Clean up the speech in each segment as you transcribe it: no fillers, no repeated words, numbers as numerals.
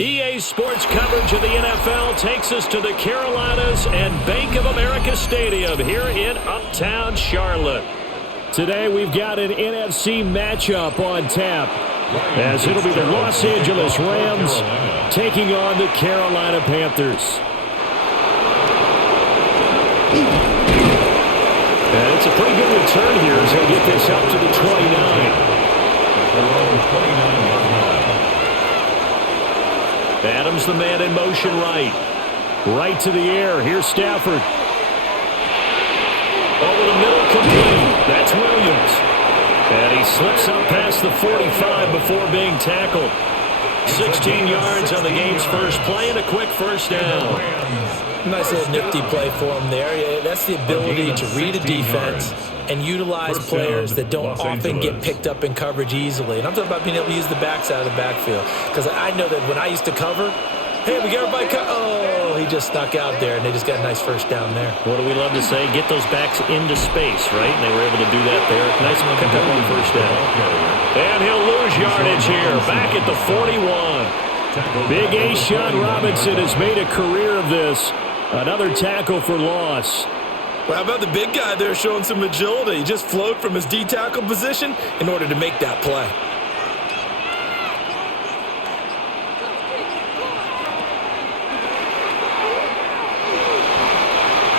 EA Sports coverage of the NFL takes us to the Carolinas and Bank of America Stadium here in Uptown Charlotte. Today we've got an NFC matchup on tap, as it'll be the Los Angeles Rams taking on the Carolina Panthers. And it's a pretty good return here as they get this up to the 29. Adams, the man in motion right. Right to the air. Here's Stafford. Over the middle, complete. That's Williams. And he slips up past the 45 before being tackled. 16 yards on the game's first play and a quick first down. Nice little nifty play for him there. Yeah, that's the ability to read a defense and utilize players that don't often get picked up in coverage easily. And I'm talking about being able to use the backside of the backfield. Because I know that when I used to cover, hey, we got everybody oh, he just snuck out there, and they just got a nice first down there. What do we love to say? Get those backs into space, right? And they were able to do that there. Nice pickup on first down. And he'll lose yardage here, back at the 41. Big A-Sean Robinson has made a career of this. Another tackle for loss. Well, how about the big guy there showing some agility? He just flowed from his D-tackle position in order to make that play.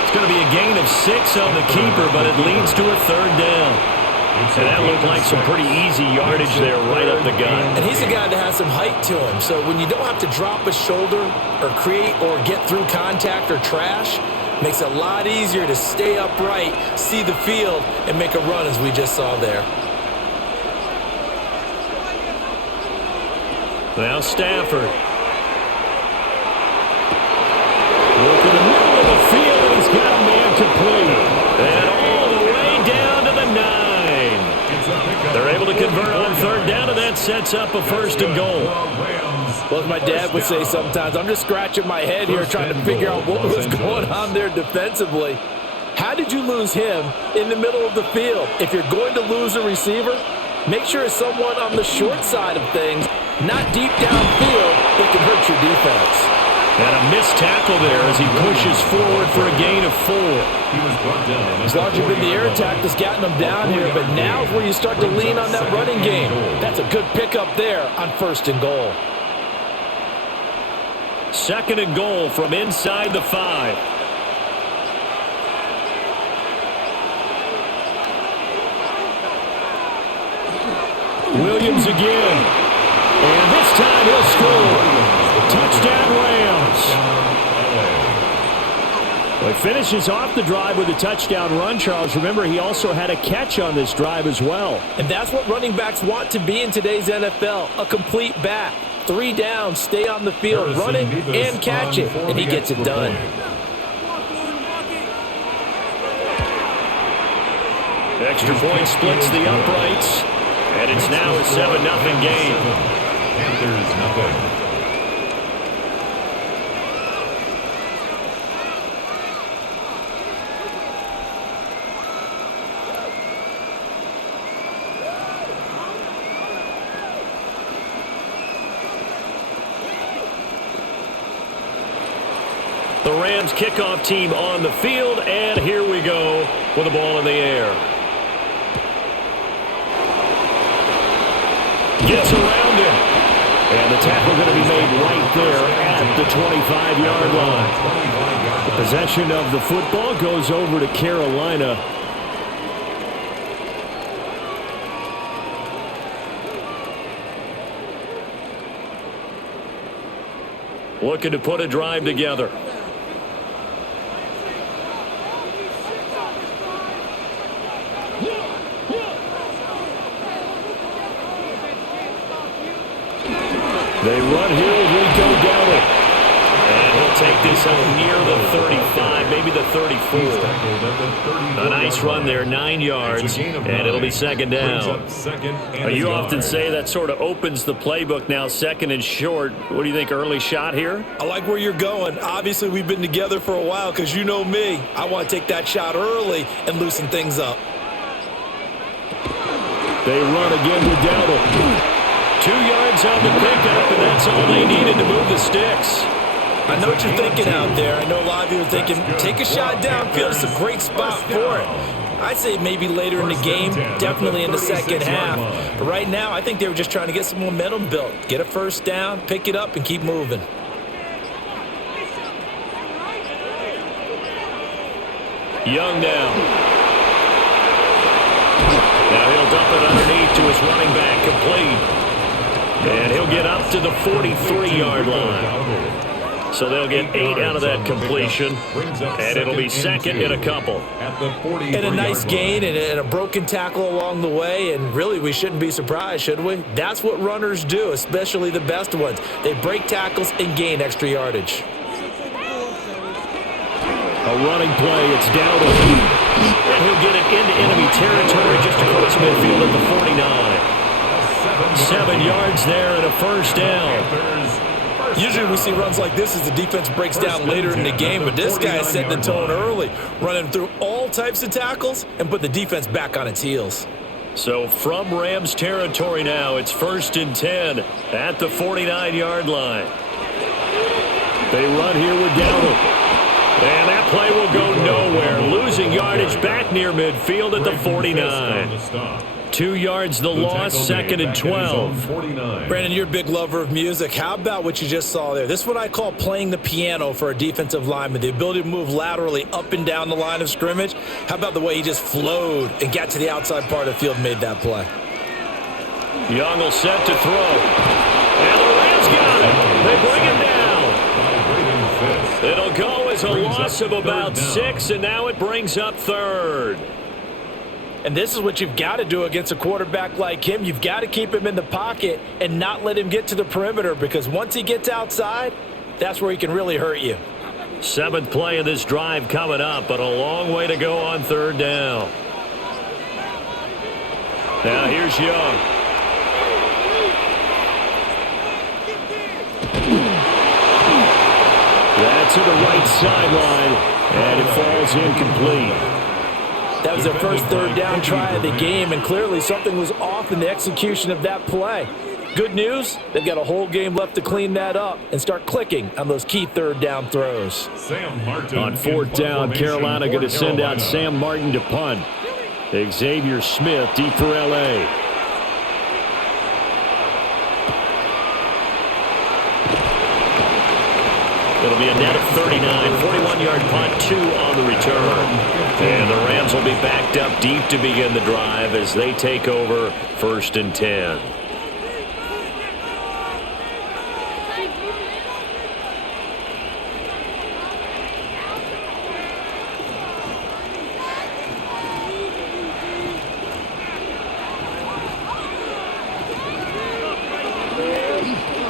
It's going to be a gain of 6 on the keeper, but it leads to a third down. And that looked like some pretty easy yardage there right up the gut. And he's a guy that has some height to him. So when you don't have to drop a shoulder or create or get through contact or trash, makes it a lot easier to stay upright, see the field, and make a run as we just saw there. Now Stafford. Look in the middle of the field. He's got a man complete. And all the way down to the 9. They're able to convert on third down, and that sets up a first and goal. Well, as my dad would say sometimes, I'm just scratching my head here trying to figure out what was going on there defensively. How did you lose him in the middle of the field? If you're going to lose a receiver, make sure it's someone on the short side of things, not deep downfield, that can hurt your defense. And a missed tackle there as he pushes forward for a gain of 4. It's largely been the air attack that's gotten him down here, but now is where you start to lean on that running game. That's a good pickup there on first and goal. Second and goal from inside the 5. Williams again. And this time he'll score. Touchdown Rams. Well, he finishes off the drive with a touchdown run, Charles. Remember, he also had a catch on this drive as well. And that's what running backs want to be in today's NFL, a complete back. 3 down, stay on the field, run it and catch it, and he gets it done. Extra point splits the uprights, and it's now a 7-0 game. Panthers nothing. The Rams kickoff team on the field, and here we go with the ball in the air. Gets around him. And the tackle going to be made right there at the 25-yard line. The possession of the football goes over to Carolina. Looking to put a drive together. They run here with Rico Gallup. And he'll take this up near the 35, maybe the 34. A nice run there, 9 yards, and it'll be second down. You often say that sort of opens the playbook now, second and short. What do you think, early shot here? I like where you're going. Obviously, we've been together for a while because you know me. I want to take that shot early and loosen things up. They run again with Gallup. 2 yards on the pickup, and that's all they needed to move the sticks. I know what you're thinking out there. I know a lot of you are thinking, take a shot downfield. It's a great spot for it. I'd say maybe later in the game, definitely in the second half. But right now, I think they were just trying to get some momentum built. Get a first down, pick it up, and keep moving. Young now. Now he'll dump it underneath to his running back, complete. And he'll get up to the 43-yard line. So they'll get 8 out of that completion, and it'll be second and a couple. And a nice gain and a broken tackle along the way, and really we shouldn't be surprised, should we? That's what runners do, especially the best ones. They break tackles and gain extra yardage. A running play, it's down to him. And he'll get it into enemy territory just across midfield at the 49. 7 yards there and a first down. Usually we see runs like this as the defense breaks down later in the game, but this guy is setting the tone early, running through all types of tackles and put the defense back on its heels. So from Rams territory now, it's 1st and 10 at the 49-yard line. They run here with Dowdle. And that play will go nowhere. Losing yardage back near midfield at the 49. 2 yards the loss, 2nd and 12. Brandon, you're a big lover of music. How about what you just saw there? This is what I call playing the piano for a defensive lineman, the ability to move laterally up and down the line of scrimmage. How about the way he just flowed and got to the outside part of the field and made that play? Young will set to throw. And the Rams got it. They bring him down. It'll go as a loss of about 6, and now it brings up 3rd. And this is what you've got to do against a quarterback like him. You've got to keep him in the pocket and not let him get to the perimeter, because once he gets outside, that's where he can really hurt you. 7th play of this drive coming up, but a long way to go on 3rd down. Now here's Young. That's to the right sideline, and it falls incomplete. That was their first 3rd down try of the game, and clearly something was off in the execution of that play. Good news, they've got a whole game left to clean that up and start clicking on those key 3rd down throws. On 4th down, Carolina going to send out Sam Martin to punt. Xavier Smith deep for L.A. It'll be a net of 39, 41-yard punt, 2 on the return. And the Rams will be backed up deep to begin the drive as they take over 1st and 10.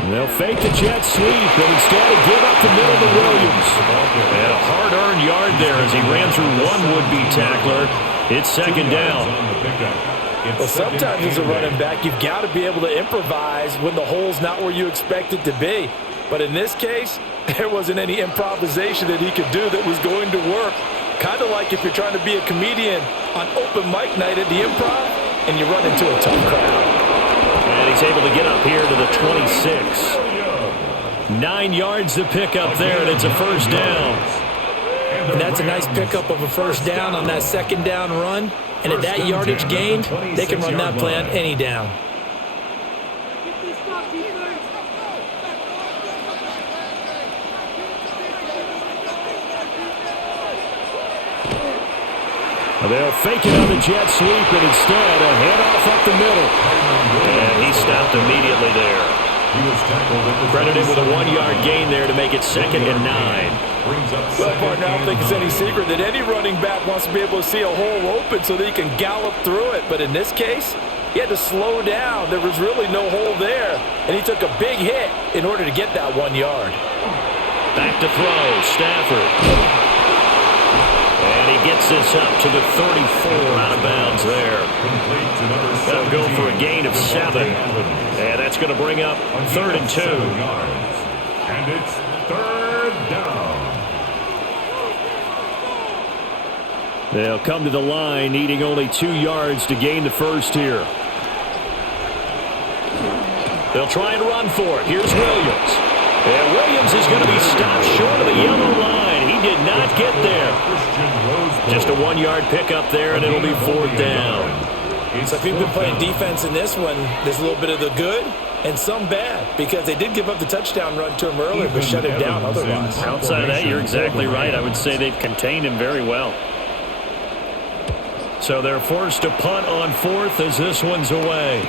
They'll fake the jet sweep and instead give up the middle to Williams. And a hard-earned yard there as he ran through one would-be tackler. It's 2nd down. Well, sometimes as a running back, you've got to be able to improvise when the hole's not where you expect it to be. But in this case, there wasn't any improvisation that he could do that was going to work. Kind of like if you're trying to be a comedian on open mic night at the Improv and you run into a tough crowd. And he's able to get up here to the 26. 9 yards to pick up there, and it's a 1st down. And that's a nice pickup of a 1st down on that 2nd down run. And at that yardage gained, they can run that play on any down. They'll fake it on the jet sweep, and instead a handoff up the middle. And he stopped immediately there. Credited with a 1-yard gain there to make it 2nd and 9. Well, partner, I don't think it's any secret that any running back wants to be able to see a hole open so that he can gallop through it. But in this case, he had to slow down. There was really no hole there, and he took a big hit in order to get that 1 yard. Back to throw, Stafford. And he gets this up to the 34, out of bounds there. That'll go for a gain of 7. And that's going to bring up 3rd and 2. And it's 3rd down. They'll come to the line, needing only 2 yards to gain the first here. They'll try and run for it. Here's Williams. And Williams is going to be stopped short of the yellow line. He did not get there. Just a 1-yard pickup there, and it'll be 4th down. So if you've been playing defense in this one, there's a little bit of the good and some bad, because they did give up the touchdown run to him earlier, but shut him down otherwise. Outside of that, you're exactly right. I would say they've contained him very well. So they're forced to punt on 4th as this one's away.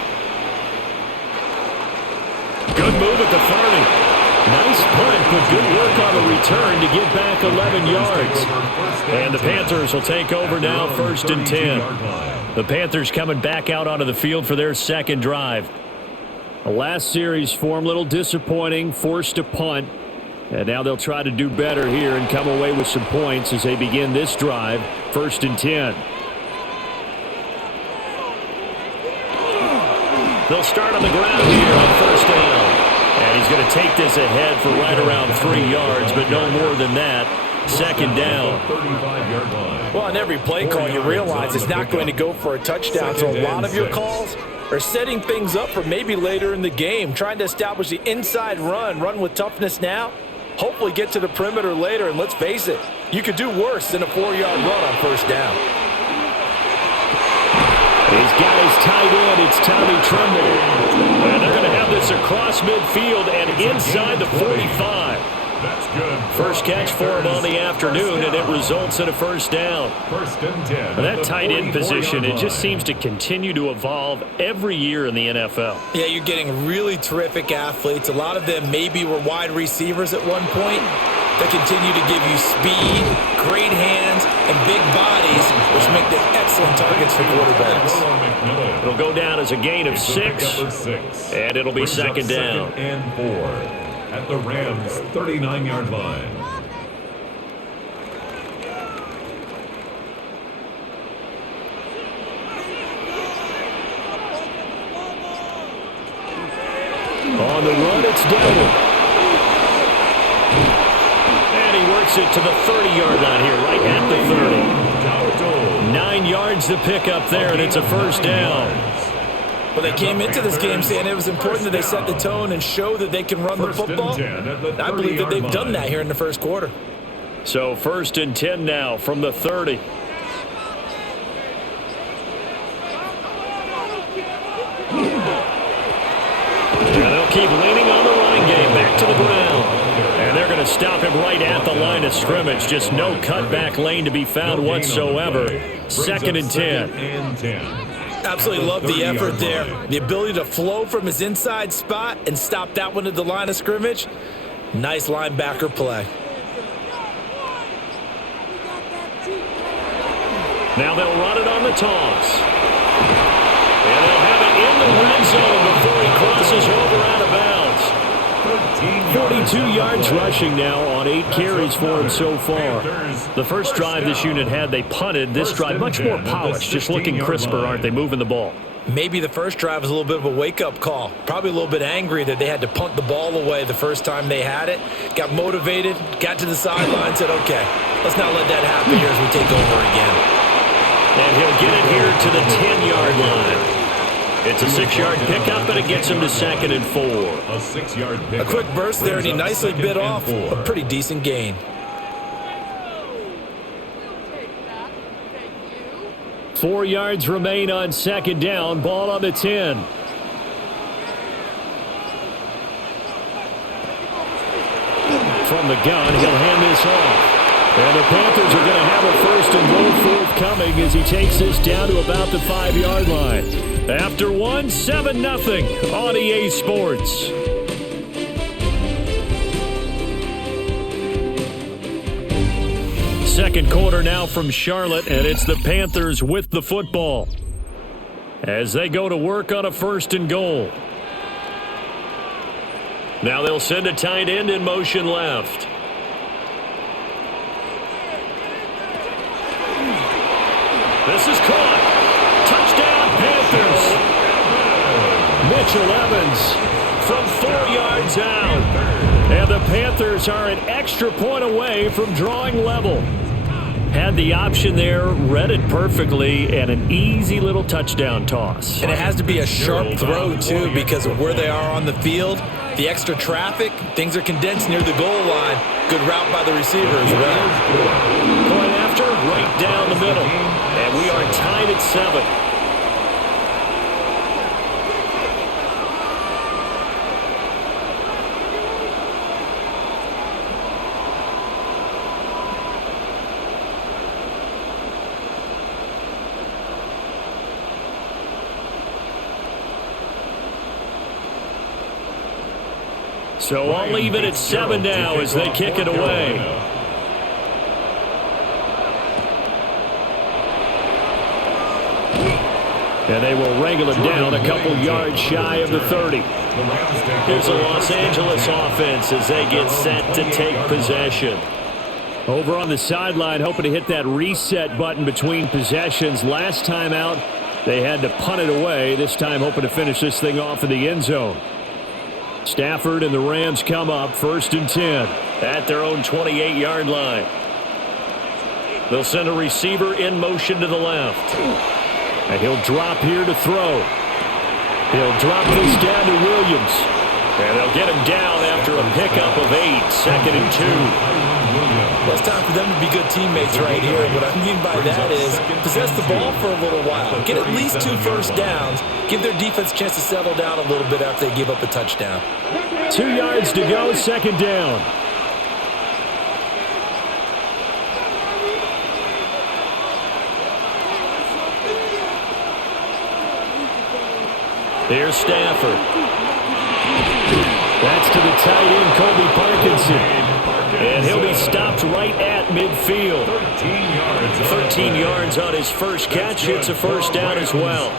Good move at the 30. Nice punt, but good work on the return to get back 11 yards. And the Panthers will take over now, 1st and 10. The Panthers coming back out onto the field for their second drive. The last series for them, a little disappointing, forced to punt. And now they'll try to do better here and come away with some points as they begin this drive, 1st and 10. They'll start on the ground here on 1st down. And he's going to take this ahead for right around 3 yards, but no more than that. 2nd down. Well, on every play call, you realize it's not going to go for a touchdown. So a lot of your calls are setting things up for maybe later in the game, trying to establish the inside run with toughness now, hopefully get to the perimeter later. And let's face it, you could do worse than a 4-yard run on 1st down. He's got his tight end. It's Tommy Tremble. And they're going to have this across midfield and inside the 45. That's good. First catch for him on the afternoon, and it results in a 1st down. 1st and 10. That tight end position, it just seems to continue to evolve every year in the NFL. Yeah, you're getting really terrific athletes. A lot of them maybe were wide receivers at one point. They continue to give you speed, great hands, and big bodies, which make them excellent targets for quarterbacks. It'll go down as a gain of 6, and it'll be 2nd down. 2nd and 4 at the Rams' 39-yard line. On the run, it's Dowdle. And he works it to the 30-yard line here, right at the 30. 9 yards to pick up there, and it's a 1st down. Well, they came into this game saying it was important that they set the tone and show that they can run the football. I believe that they've done that here in the 1st quarter. So 1st and 10 now from the 30. And they'll keep leaning on the running game, back to the ground. And they're going to stop him right at the line of scrimmage. Just no cutback lane to be found whatsoever. 2nd and 10. Absolutely love the effort there. The ability to flow from his inside spot and stop that one at the line of scrimmage. Nice linebacker play. Now they'll run it on the toss. And they'll have it in the red zone before he crosses over out of bounds. 42 yards rushing now on 8 carries for him so far. The first drive this unit had, they punted. This drive, much more polished, just looking crisper, aren't they, moving the ball? Maybe the first drive was a little bit of a wake-up call. Probably a little bit angry that they had to punt the ball away the first time they had it. Got motivated, got to the sideline, said, okay, let's not let that happen here as we take over again. And he'll get it here to the 10-yard line. It's a 6-yard pickup, and it gets him to 2nd and 4. A 6-yard pickup. A quick burst there, and he nicely bit off a pretty decent gain. Four yards remain on 2nd down. Ball on the 10. From the gun, he'll hand this off. And the Panthers are going to have a 1st and goal forthcoming as he takes this down to about the 5-yard line. After 7-0 on EA Sports. Second quarter now from Charlotte, and it's the Panthers with the football as they go to work on a 1st and goal. Now they'll send a tight end in motion left. This is caught. Touchdown, Panthers. Mitchell Evans from 4 yards out. And the Panthers are an extra point away from drawing level. Had the option there, read it perfectly, and an easy little touchdown toss. And it has to be a sharp throw, too, because of where they are on the field. The extra traffic, things are condensed near the goal line. Good route by the receiver as well. Going after, right down the middle. And we are tied at 7. So I'll leave it at 7 now as they kick it away. And they will wrangle it down a couple yards shy of the 30. Here's the Los Angeles offense as they get set to take possession. Over on the sideline, hoping to hit that reset button between possessions. Last time out, they had to punt it away. This time hoping to finish this thing off in the end zone. Stafford and the Rams come up 1st and 10 at their own 28-yard line. They'll send a receiver in motion to the left. And he'll drop here to throw. He'll drop this down to Williams. And they'll get him down after a pickup of 8, 2nd and 2. Well, it's time for them to be good teammates right here. What I mean by that is possess the ball for a little while. Get at least 2 first downs. Give their defense a chance to settle down a little bit after they give up a touchdown. 2 yards to go, 2nd down. Here's Stafford. That's to the tight end, Colby Parkinson. And he'll be stopped right at midfield. 13 yards on his first catch. It's a first down as well.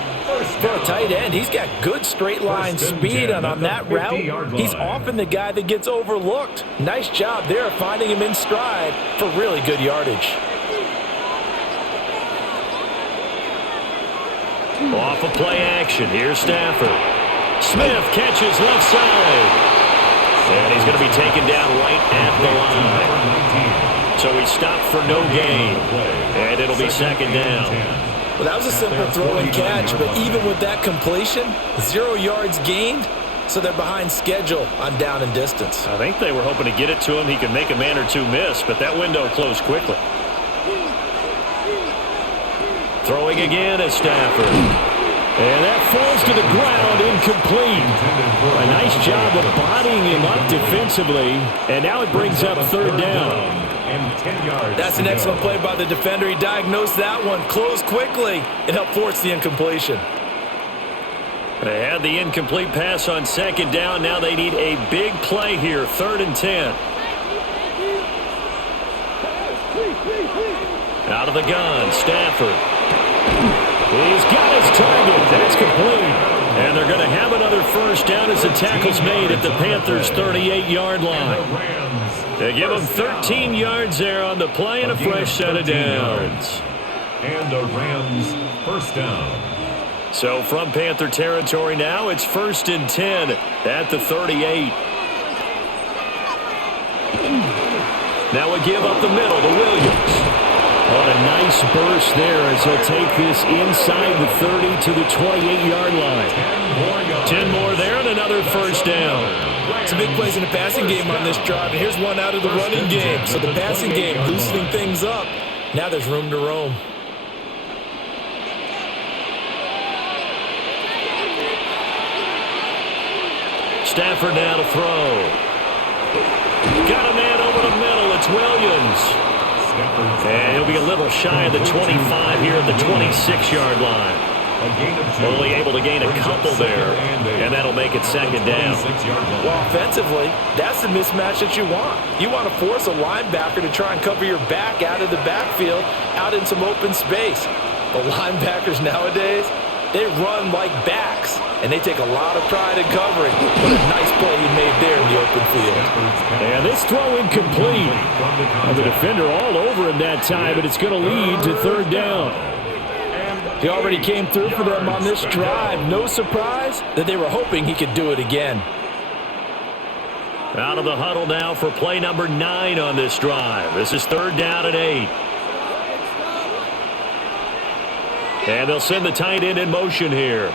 For a tight end, he's got good straight line speed, and on that route, he's often the guy that gets overlooked. Nice job there finding him in stride for really good yardage. Off of play action. Here's Stafford. Smith catches left side. And he's going to be taken down right at the line. So he's stopped for no gain. And it'll be 2nd down. Well, that was a simple throw and catch, but even with that completion, 0 yards gained, so they're behind schedule on down and distance. I think they were hoping to get it to him. He could make a man or two miss, but that window closed quickly. Throwing again is Stafford. And that falls to the ground, incomplete. A nice job of bodying him up defensively, and now it brings up 3rd down. That's an excellent play by the defender. He diagnosed that one, closed quickly, and helped force the incompletion. They had the incomplete pass on 2nd down. Now they need a big play here, 3rd and 10. Out of the gun, Stafford. He's got his target. That's complete. And they're going to have another first down as the tackle's made at the Panthers' 38-yard line. They give him 13 yards there on the play and a fresh set of downs. And the Rams first down. So from Panther territory now, it's 1st and 10 at the 38. Now we give up the middle to Williams. On a nice burst there as he'll take this inside the 30 to the 28-yard line. 10 more there and another first down. Some big plays in the passing game on this drive, and here's one out of the running game. So the passing game loosening things up. Now there's room to roam. Stafford now to throw. Got a man over the middle. It's Williams. And he'll be a little shy of the 25 here at the 26-yard line. Only able to gain a couple there, and that'll make it 2nd down. Well, offensively, that's the mismatch that you want. You want to force a linebacker to try and cover your back out of the backfield, out in some open space. The linebackers nowadays, they run like backs, and they take a lot of pride in covering. What a nice play he made there in the open field. And this throw incomplete. And the defender all over him that time, but it's going to lead to 3rd down. He already came through for them on this drive. No surprise that they were hoping he could do it again. Out of the huddle now for play number 9 on this drive. This is 3rd down and 8. And they'll send the tight end in motion here.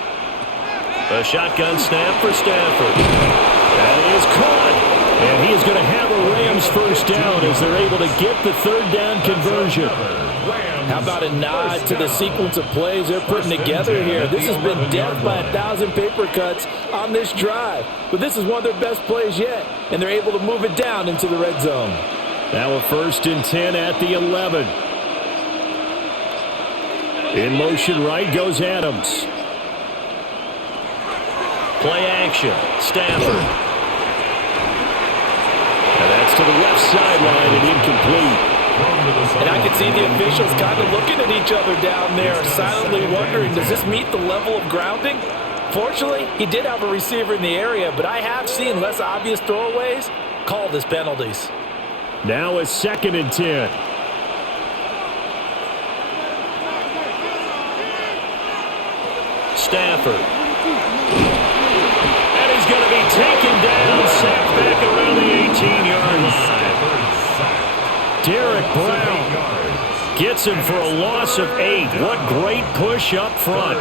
A shotgun snap for Stafford. That is caught. And he is going to have a Rams first down as they're able to get the third down conversion. How about a nod to the sequence of plays they're putting together here? This has been death by 1,000 paper cuts on this drive. But this is one of their best plays yet, and they're able to move it down into the red zone. Now a 1st and 10 at the 11. In motion right goes Adams. Play action. Stafford. And that's to the left sideline and incomplete. And I can see the officials kind of looking at each other down there, silently wondering, does this meet the level of grounding? Fortunately, he did have a receiver in the area, but I have seen less obvious throwaways called as penalties. Now a 2nd and 10. Stafford. And he's going to be taken down, sacked back around the 18-yard line. Derek Brown gets him for a loss of 8. What great push up front.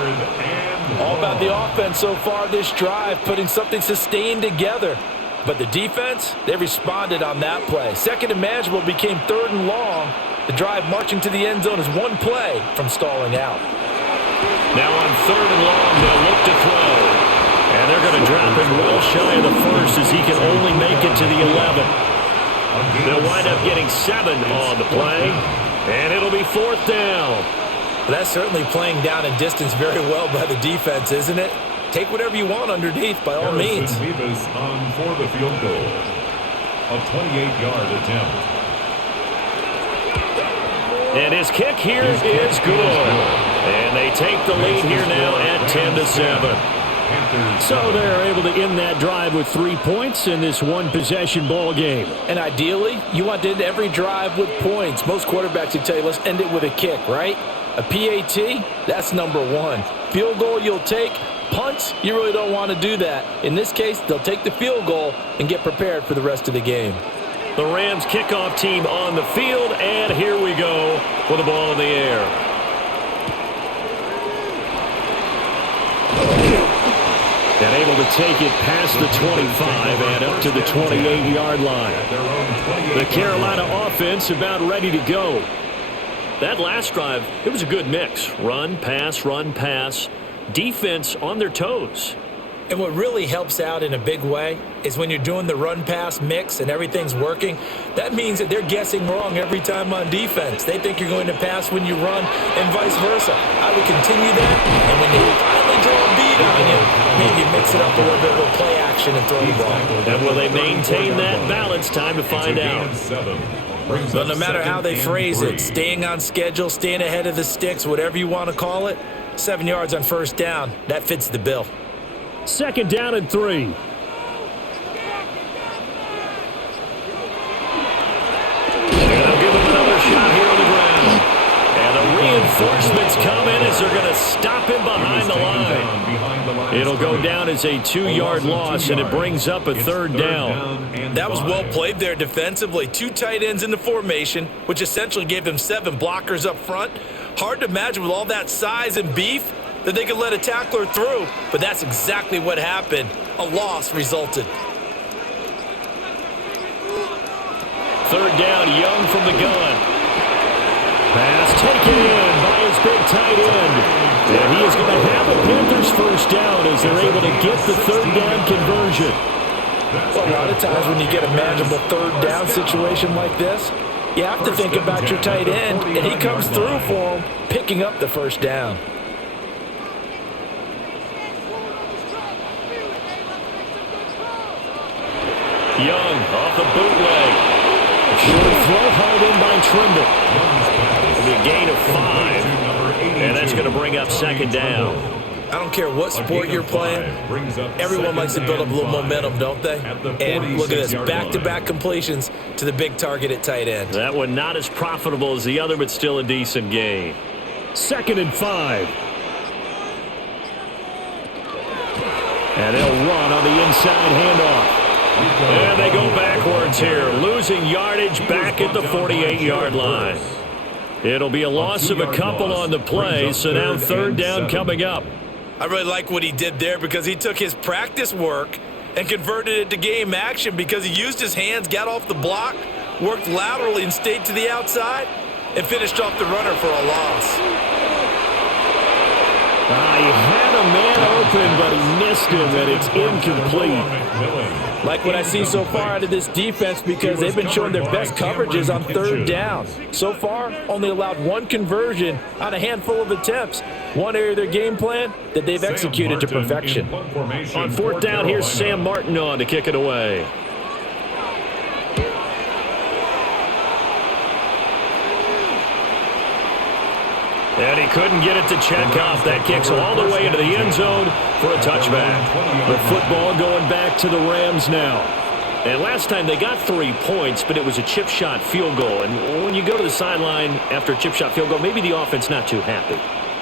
All about the offense so far this drive, putting something sustained together. But the defense, they responded on that play. 2nd and manageable became 3rd and long. The drive marching to the end zone is one play from stalling out. Now on 3rd and long, they'll look to throw. And they're going to drop him well shy of the 1st as he can only make it to the 11. They'll wind up getting 7 on the play. And it'll be 4th down. That's certainly playing down in distance very well by the defense, isn't it? Take whatever you want underneath by all means. Vivas on for the field goal. A 28-yard attempt. And his kick here is good. And they take the lead here now at 10-7. So they're able to end that drive with 3 points in this one-possession ball game. And ideally, you want to end every drive with points. Most quarterbacks would tell you, let's end it with a kick, right? A PAT, that's number 1. Field goal you'll take. Punts, you really don't want to do that. In this case, they'll take the field goal and get prepared for the rest of the game. The Rams kickoff team on the field, and here we go with the ball in the air. And able to take it past the 25 and up to the 28-yard line. The Carolina offense about ready to go. That last drive, it was a good mix. Run, pass, run, pass. Defense on their toes. And what really helps out in a big way is when you're doing the run-pass mix and everything's working, that means that they're guessing wrong every time on defense. They think you're going to pass when you run and vice versa. I would continue that, and when they finally draw a beat on you, maybe mix it up a little bit with play action and throw the ball. And will they maintain that balance? Time to find out. But no matter how they phrase it, staying on schedule, staying ahead of the sticks, whatever you want to call it, 7 yards on 1st down, that fits the bill. 2nd down and 3. And they'll give him another shot here on the ground. And the reinforcements come in as they're going to stop him behind the line. It'll go down as a 2-yard loss, and it brings up a 3rd down. That was well played there defensively. 2 tight ends in the formation, which essentially gave them 7 blockers up front. Hard to imagine with all that size and beef that they could let a tackler through, but that's exactly what happened. A loss resulted. 3rd down, Young from the gun. Pass taken in by his big tight end. And he is going to have a Panthers first down as they're able to get the 3rd down conversion. Well, a lot of times when you get a manageable 3rd down situation like this, you have to think about your tight end, and he comes through for him, picking up the 1st down. Young off the bootleg. Short throw hauled in by Trimble. It'll be a gain of 5. And that's going to bring up 2nd down. I don't care what sport you're playing, everyone likes to build up a little momentum, don't they? And look at this, back-to-back completions to the big target at tight end. That one not as profitable as the other, but still a decent gain. 2nd and 5. And they'll run on the inside handoff. And they go backwards here, losing yardage back at the 48-yard line. It'll be a loss of a couple on the play, so now third down coming up. I really like what he did there because he took his practice work and converted it to game action because he used his hands, got off the block, worked laterally and stayed to the outside, and finished off the runner for a loss. He had a man open, but he missed him, and it's incomplete. Like what I see so far out of this defense because they've been showing their best coverages on third down. So far, only allowed one conversion on a handful of attempts. One area of their game plan that they've executed to perfection. On fourth down, here's Sam Martin on to kick it away. And he couldn't get it to check off. That kicks all the way into the end zone for a touchback. The football going back to the Rams now. And last time they got 3 points, but it was a chip shot field goal. And when you go to the sideline after a chip shot field goal, maybe the offense not too happy.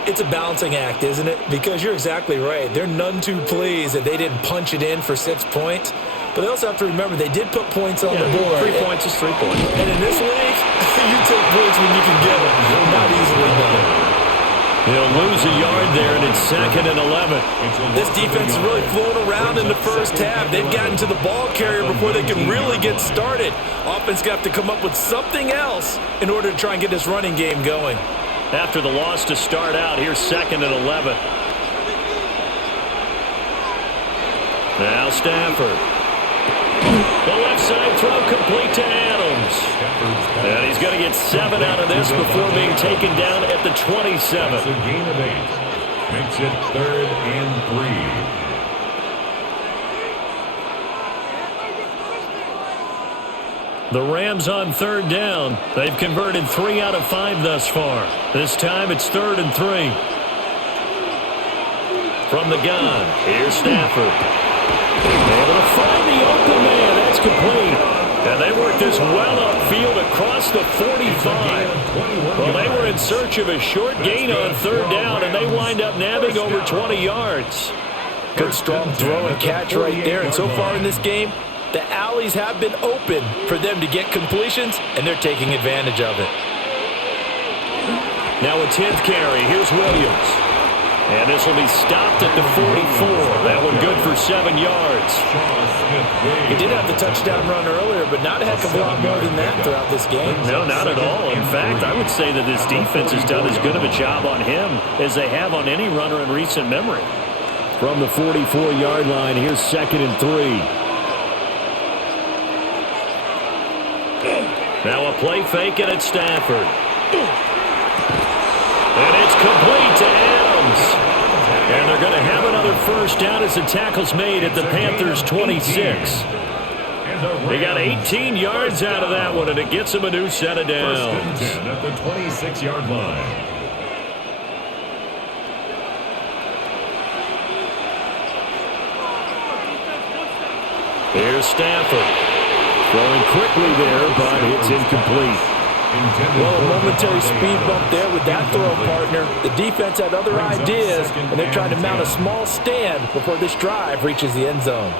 It's a balancing act, isn't it? Because you're exactly right. They're none too pleased that they didn't punch it in for 6 points. But they also have to remember they did put points on the board. 3 points is 3 points. And in this league, you take points when you can get them. Not easily done. He'll lose a yard there, and it's 2nd and 11. This defense is really flown around in the first half. They've gotten to the ball carrier before they can really get started. Offense got to come up with something else in order to try and get this running game going. After the loss to start out, here's 2nd and 11. Now Stafford. The left side throw complete to Adams. And he's going to get 7 out of this before being taken down at the 27. It's a gain of 8. Makes it 3rd and 3. The Rams on third down. They've converted 3 out of 5 thus far. This time it's 3rd and 3. From the gun, here's Stafford. Able to find the open man. That's complete. And they worked this well upfield across the 45. Well, they were in search of a short gain on third down, and they wind up nabbing over 20 yards. Good strong throw and catch right there. And so far in this game, the alleys have been open for them to get completions, and they're taking advantage of it. Now a 10th carry. Here's Williams. And this will be stopped at the 44. That one good for 7 yards. He did have the touchdown run earlier, but not a heck of a lot more than that throughout this game. No, not at all. In fact, I would say that this defense has done as good of a job on him as they have on any runner in recent memory. From the 44-yard line, here's 2nd and 3. Now a play fake and it's Stafford. And it's complete to Adams. And they're going to have another first down as the tackle's made at the Panthers' 26. They got 18 yards out of that one, and it gets them a new set of downs. 1st and 10 at the 26-yard line. Here's Stafford. Throwing quickly there, but it's incomplete. Well, a momentary speed bump there with that throw, partner. The defense had other ideas, and they're trying to mount a small stand before this drive reaches the end zone.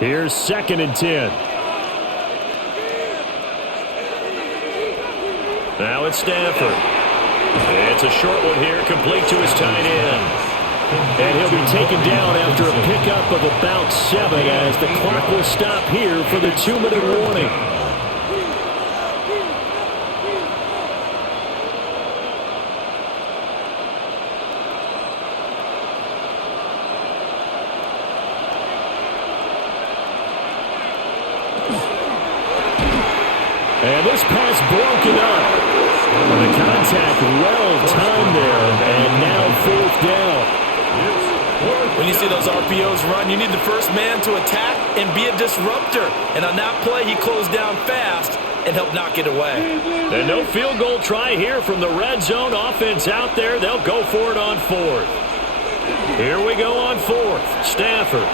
Here's 2nd and 10. Now it's Stafford. It's a short one here, complete to his tight end. And he'll be taken down after a pickup of about 7 as the clock will stop here for the 2-minute warning. And this pass broken up. And the contact well timed there, and now 4th down. When you see those RPOs run, you need the first man to attack and be a disruptor. And on that play, he closed down fast and helped knock it away. And no field goal try here from the red zone. Offense out there. They'll go for it on 4th. Here we go on 4th. Stafford.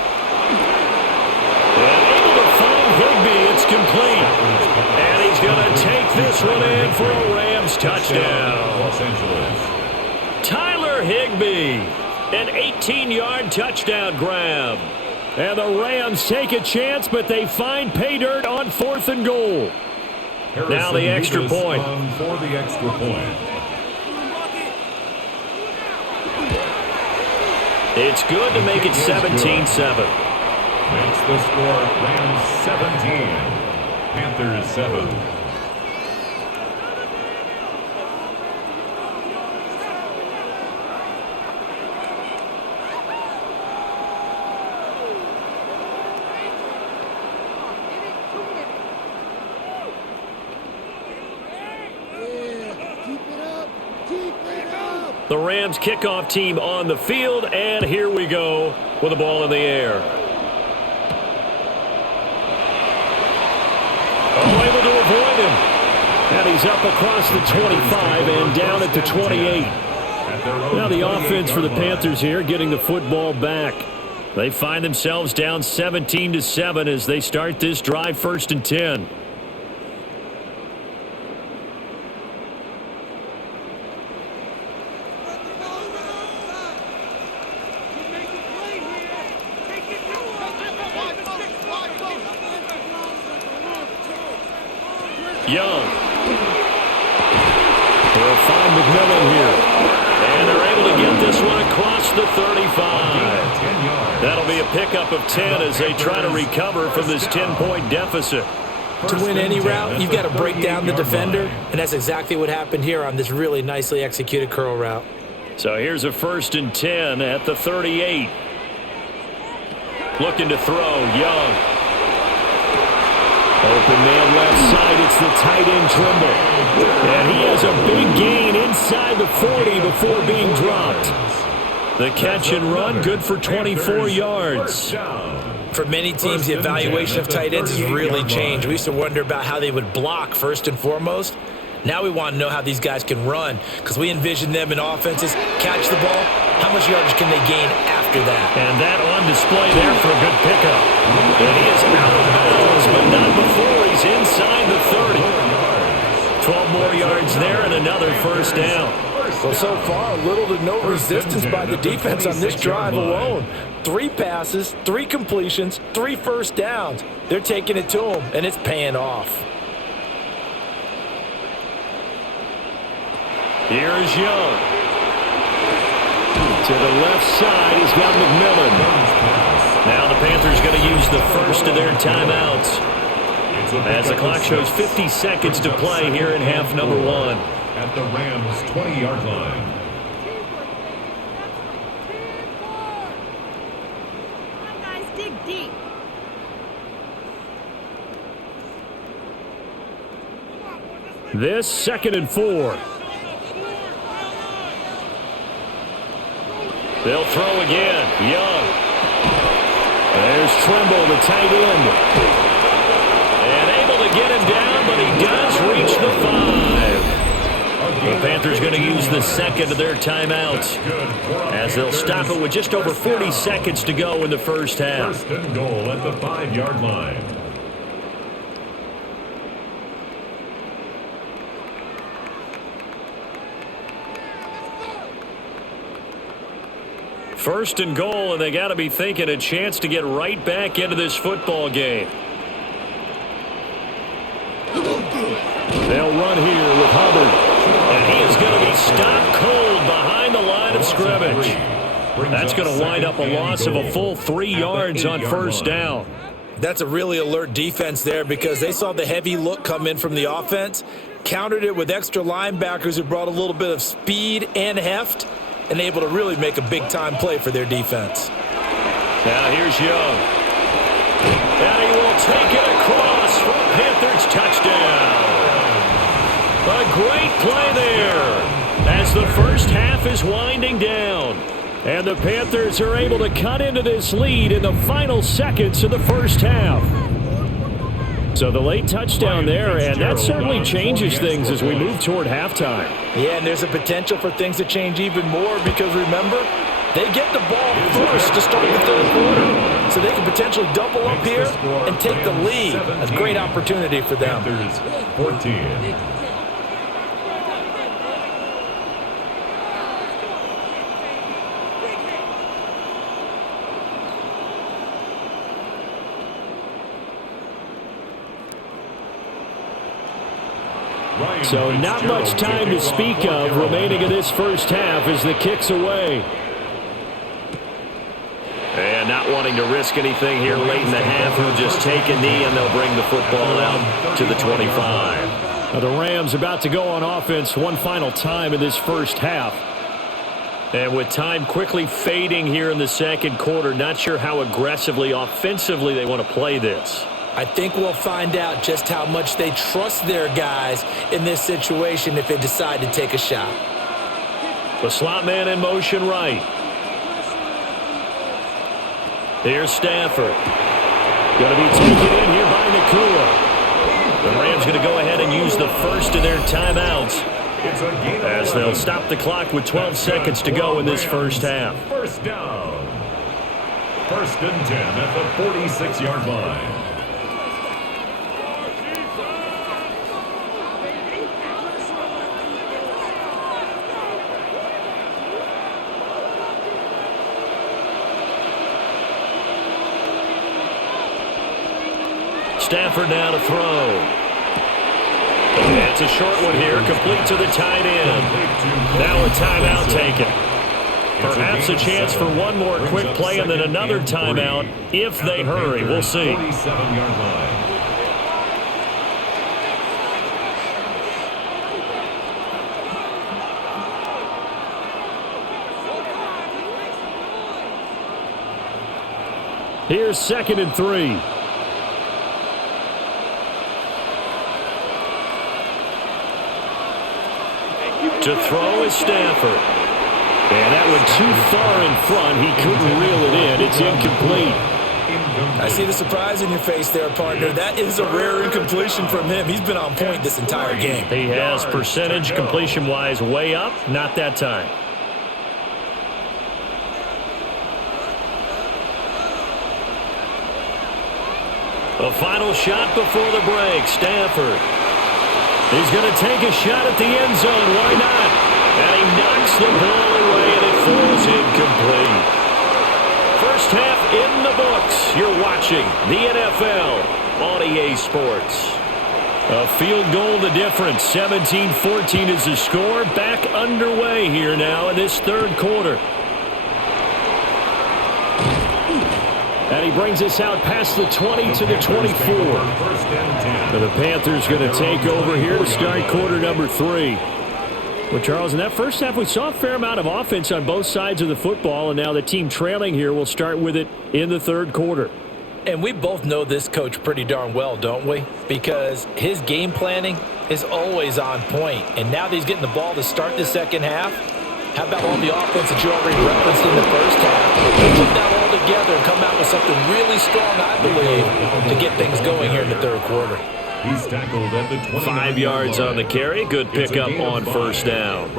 And able to find Higbee. It's complete. And he's going to take this one in for a Rams touchdown. Tyler Higbee. An 18-yard touchdown grab. And the Rams take a chance, but they find pay dirt on 4th and goal. Now the extra point. For the extra point. It's good to make it 17-7. Makes the score Rams 17, Panthers 7. The Rams kickoff team on the field, and here we go with the ball in the air. Oh, able to avoid him. And he's up across the 25 and down at the 28. Now the offense for the Panthers here getting the football back. They find themselves down 17-7 as they start this drive, 1st and 10. Young. They'll find McMillan here. And they're able to get this one across the 35. That'll be a pickup of 10 as they try to recover from this 10-point deficit. To win any route, you've got to break down the defender, and that's exactly what happened here on this really nicely executed curl route. So here's a 1st and 10 at the 38. Looking to throw, Young. Open man left side, it's the tight end Trimble. And he has a big gain inside the 40 before being dropped. The catch and run, good for 24 yards. For many teams, the evaluation of tight ends has really changed. We used to wonder about how they would block first and foremost. Now we want to know how these guys can run because we envision them in offenses, catch the ball, how much yardage can they gain after that? And that on display there for a good pickup. And he is out of bounds, but not before he's inside the 30. 12 more yards there and another 1st down. Well, so far, little to no resistance by the defense on this drive alone. 3 passes, 3 completions, 3 first downs. They're taking it to him, and it's paying off. Here's Young. To the left side, he's got McMillan. Now the Panthers going to use the first of their timeouts. As the clock shows 50 seconds to play here in half number 1. At the Rams' 20-yard line. Guys, dig deep. This 2nd and 4. They'll throw again. Young. There's Trimble, the tight end. And able to get him down, but he does reach the 5. The Panthers going to use the 2nd of their timeouts as they'll stop it with just over 40 seconds to go in the first half. 1st and goal at the 5-yard line. First and goal, and they got to be thinking a chance to get right back into this football game. They'll run here with Hubbard. And he is going to be stopped cold behind the line of scrimmage. That's going to wind up a loss of a full 3 yards on 1st down. That's a really alert defense there because they saw the heavy look come in from the offense, countered it with extra linebackers who brought a little bit of speed and heft, and able to really make a big-time play for their defense. Now here's Young. And he will take it across for a Panthers touchdown. A great play there as the first half is winding down. And the Panthers are able to cut into this lead in the final seconds of the first half. So the late touchdown there, and that certainly changes things as we move toward halftime. Yeah, and there's a potential for things to change even more because, remember, they get the ball first to start the 3rd quarter. So they can potentially double up here and take the lead. A great opportunity for them. Panthers 14. So not much time to speak of remaining in this first half as the kick's away. And not wanting to risk anything here late in the half, he'll just take a knee and they'll bring the football out to the 25. Now the Rams about to go on offense one final time in this first half. And with time quickly fading here in the second quarter, not sure how aggressively, offensively they want to play this. I think we'll find out just how much they trust their guys in this situation if they decide to take a shot. The slot man in motion right. Here's Stafford. Going to be taken in here by Nakua. The Rams going to go ahead and use the first of their timeouts as they'll stop the clock with 12 seconds to go in this first half. First down. First and 10 at the 46-yard line. Stafford now to throw. That's a short one here, complete to the tight end. Now a timeout taken. Perhaps a chance for one more quick play and then another timeout if they hurry. We'll see. 47-yard line. Here's 2nd and 3. To throw is Stafford. And that one too far in front. He couldn't reel it in. It's incomplete. I see the surprise in your face there, partner. That is a rare incompletion from him. He's been on point this entire game. He has percentage completion-wise way up. Not that time. A final shot before the break. Stafford. He's going to take a shot at the end zone. Why not? And he knocks the ball away, and it falls incomplete. First half in the books. You're watching the NFL on EA Sports. A field goal the difference. 17-14 is the score. Back underway here now in this third quarter. And he brings us out past the 20 to the 24. And the Panthers going to take over here to start quarter number 3. Well, Charles, in that first half, we saw a fair amount of offense on both sides of the football, and now the team trailing here will start with it in the third quarter. And we both know this coach pretty darn well, don't we? Because his game planning is always on point. And now that he's getting the ball to start the second half, how about all the offense that you already referenced in the first half? Put that all together and come out with something really strong, I believe, to get things going here in the third quarter. He's tackled at the 29 5 yards on the carry. Good pickup on first down.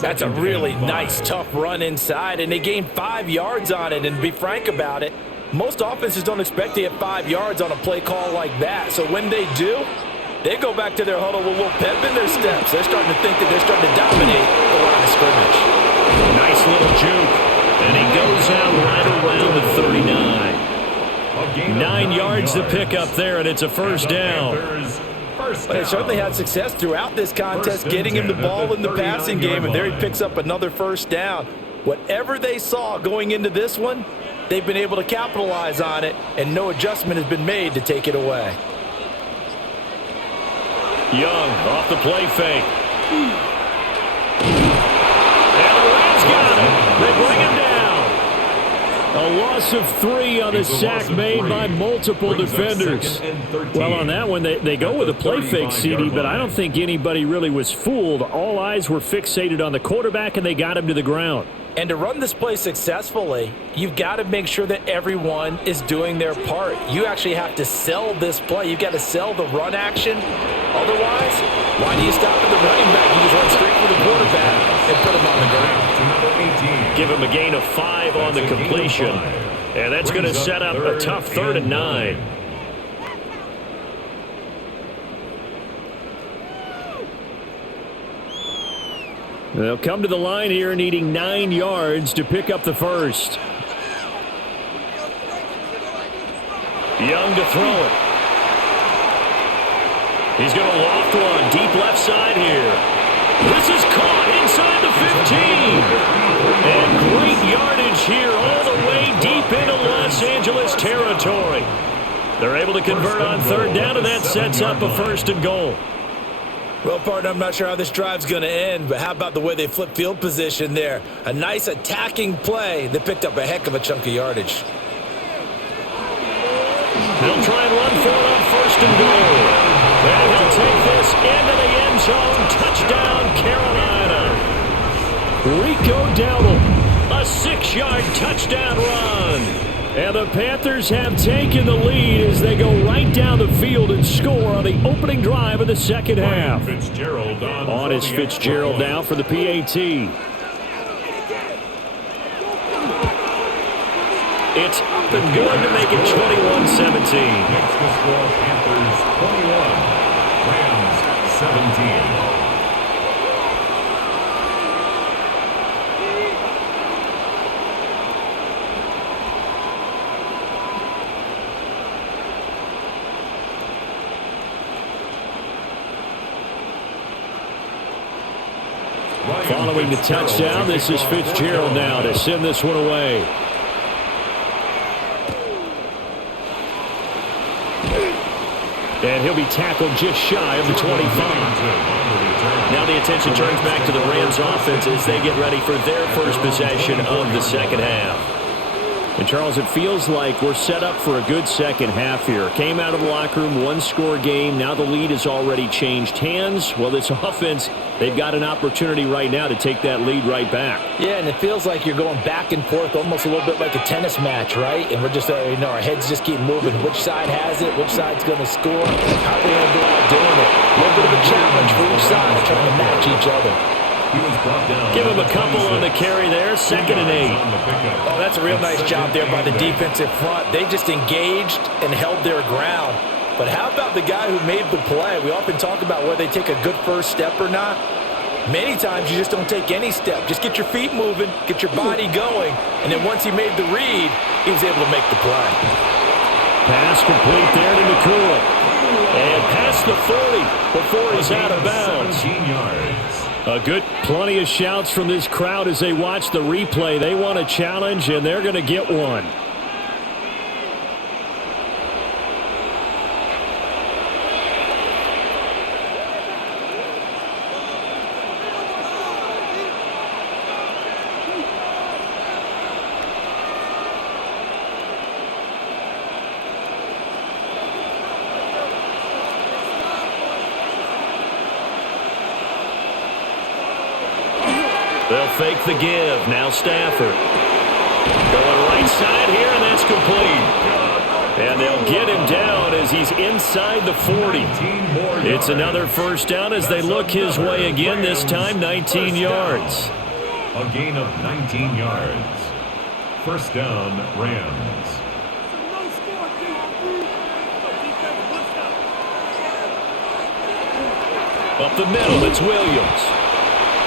That's a really nice, tough run inside, and they gained 5 yards on it. And to be frank about it, most offenses don't expect to get 5 yards on a play call like that. So when they do, they go back to their huddle with a little pep in their steps. They're starting to think that they're starting to dominate the line of scrimmage. Nice little juke. And he goes out right around the 39. 9 yards to pick up there, and it's a first down. They certainly had success throughout this contest, getting him the ball in the passing game, and there he picks up another first down. Whatever they saw going into this one, they've been able to capitalize on it, and no adjustment has been made to take it away. Young off the play fake. And the Rams got him. They bring him down. A loss of 3 on the sack made by multiple defenders. Well, on that one, they go with a play fake, CD, but I don't think anybody really was fooled. All eyes were fixated on the quarterback, and they got him to the ground. And to run this play successfully, you've got to make sure that everyone is doing their part. You actually have to sell this play. You've got to sell the run action. Otherwise, why do you stop at the running back? You just run straight for the quarterback and put him on the ground. Give him a gain of 5 on the completion. And that's going to set up a tough 3rd and 9. They'll come to the line here needing 9 yards to pick up the first. Young to throw it. He's going to loft one deep left side here. This is caught inside the 15. And great yardage here all the way deep into Los Angeles territory. They're able to convert on third down, and that sets up a 1st and goal. Well, partner, I'm not sure how this drive's going to end, but how about the way they flip field position there? A nice attacking play that picked up a heck of a chunk of yardage. They'll try and run for it on 1st and goal. And he'll take this into the end zone. Touchdown, Carolina. Rico Dowdle, a 6-yard touchdown run. And the Panthers have taken the lead as they go right down the field and score on the opening drive of the second half. On is Fitzgerald now for the PAT. It's up and good to make it 21-17. Makes the score Panthers 21, Rams 17. Following the touchdown, this is Fitzgerald now to send this one away. And he'll be tackled just shy of the 25. Now the attention turns back to the Rams offense as they get ready for their first possession of the second half. And Charles, it feels like we're set up for a good second half here. Came out of the locker room, 1-score game. Now the lead has already changed hands. Well, this offense, they've got an opportunity right now to take that lead right back. Yeah, and it feels like you're going back and forth almost a little bit like a tennis match, right? And we're just, our heads just keep moving. Which side has it? Which side's going to score? How are they going to go out doing it? A little bit of a challenge for each side, trying to match each other. Give him a couple on the carry there, 2nd and 8. Oh, that's a real nice job there by the defensive front. They just engaged and held their ground. But how about the guy who made the play? We often talk about whether they take a good first step or not. Many times you just don't take any step. Just get your feet moving, get your body going, and then once he made the read, he was able to make the play. Pass complete there to Nakua. And past the 40 before he's out of bounds. 17 yards. A good plenty of shouts from this crowd as they watch the replay. They want a challenge, and they're going to get one. They'll fake the give. Now Stafford. Going right side here, and that's complete. And they'll get him down as he's inside the 40. It's another first down as they look his way again, this time 19 yards. A gain of 19 yards. First down, Rams. Up the middle, it's Williams.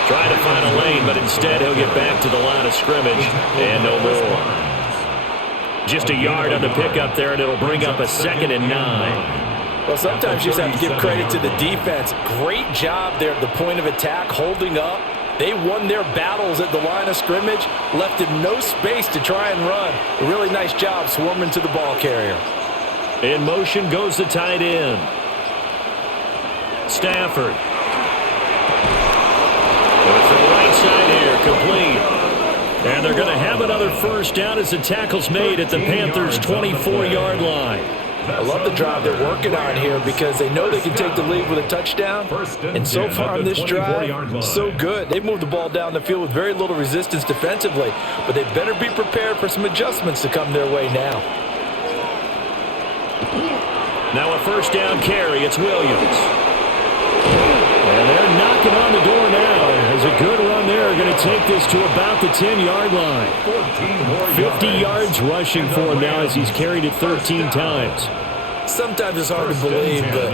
Trying to find a lane, but instead he'll get back to the line of scrimmage, and no more. Just a yard on the pickup there, and it'll bring up a 2nd and 9. Well, sometimes you just have to give credit to the defense. Great job there at the point of attack, holding up. They won their battles at the line of scrimmage, left him no space to try and run. A really nice job swarming to the ball carrier. In motion goes the tight end. Stafford. With the right side here, complete. And they're going to have another first down as the tackle's made at the Panthers' 24-yard line. I love the drive they're working on here because they know they can take the lead with a touchdown. And so far on this drive, so good. They've moved the ball down the field with very little resistance defensively. But they better be prepared for some adjustments to come their way now. Now a first down carry. It's Williams. And they're knocking on the door now. As a good run there, going to take this to about the 10-yard line. 50 yards rushing for him now as he's carried it 13 times. Sometimes it's hard to believe, but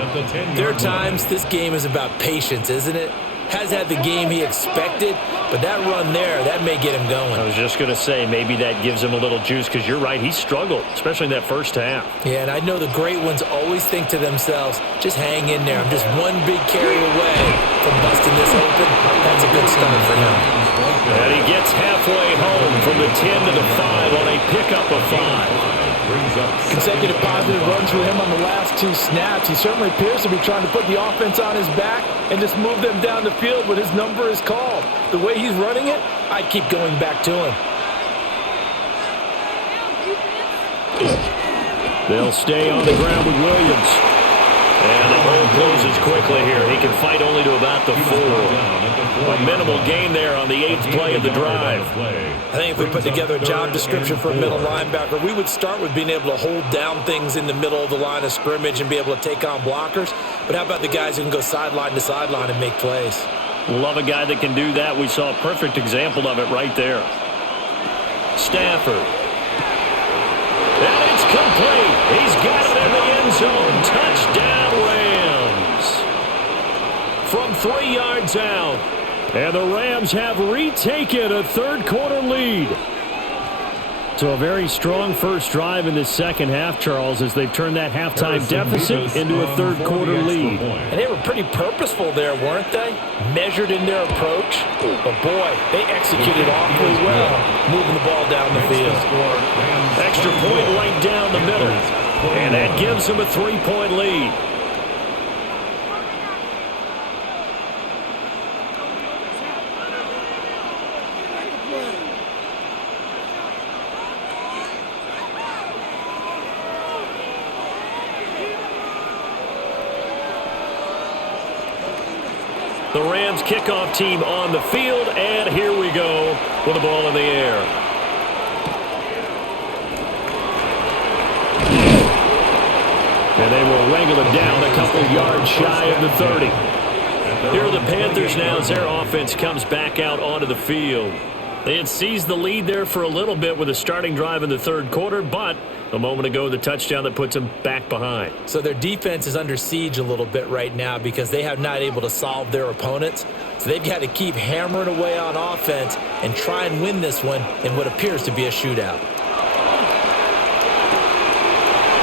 there are times this game is about patience, isn't it? Has had the game he expected, but that run there, that may get him going. I was just going to say, maybe that gives him a little juice, because you're right, he struggled, especially in that first half. Yeah, and I know the great ones always think to themselves, just hang in there. I'm just one big carry away from busting this open. That's a good start for him. And he gets halfway home from the 10 to the 5 on a pickup of 5. Consecutive positive runs for him on the last 2 snaps. He certainly appears to be trying to put the offense on his back and just move them down the field when his number is called. The way he's running it, I keep going back to him. They'll stay on the ground with Williams. And the hole closes quickly here. He can fight only to about the 4. A minimal gain there on the 8th play of the drive. I think if we put together a job description for a middle linebacker, we would start with being able to hold down things in the middle of the line of scrimmage and be able to take on blockers. But how about the guys who can go sideline to sideline and make plays? Love a guy that can do that. We saw a perfect example of it right there. Stafford. And it's complete. He's got it in the end zone. Touchdown, Rams. From 3 yards out. And the Rams have retaken a third-quarter lead. So a very strong first drive in the second half, Charles, as they've turned that halftime deficit into a third-quarter lead. And they were pretty purposeful there, weren't they? Measured in their approach. But, boy, they executed awfully well, moving the ball down the field. Extra point right down the middle. And that gives them a 3-point lead. The Rams kickoff team on the field, and here we go with the ball in the air. And they will wrangle it down a couple yards shy of the 30. Here are the Panthers now as their offense comes back out onto the field. They had seized the lead there for a little bit with a starting drive in the third quarter, but a moment ago, the touchdown that puts them back behind. So their defense is under siege a little bit right now because they have not able to solve their opponents. So they've got to keep hammering away on offense and try and win this one in what appears to be a shootout.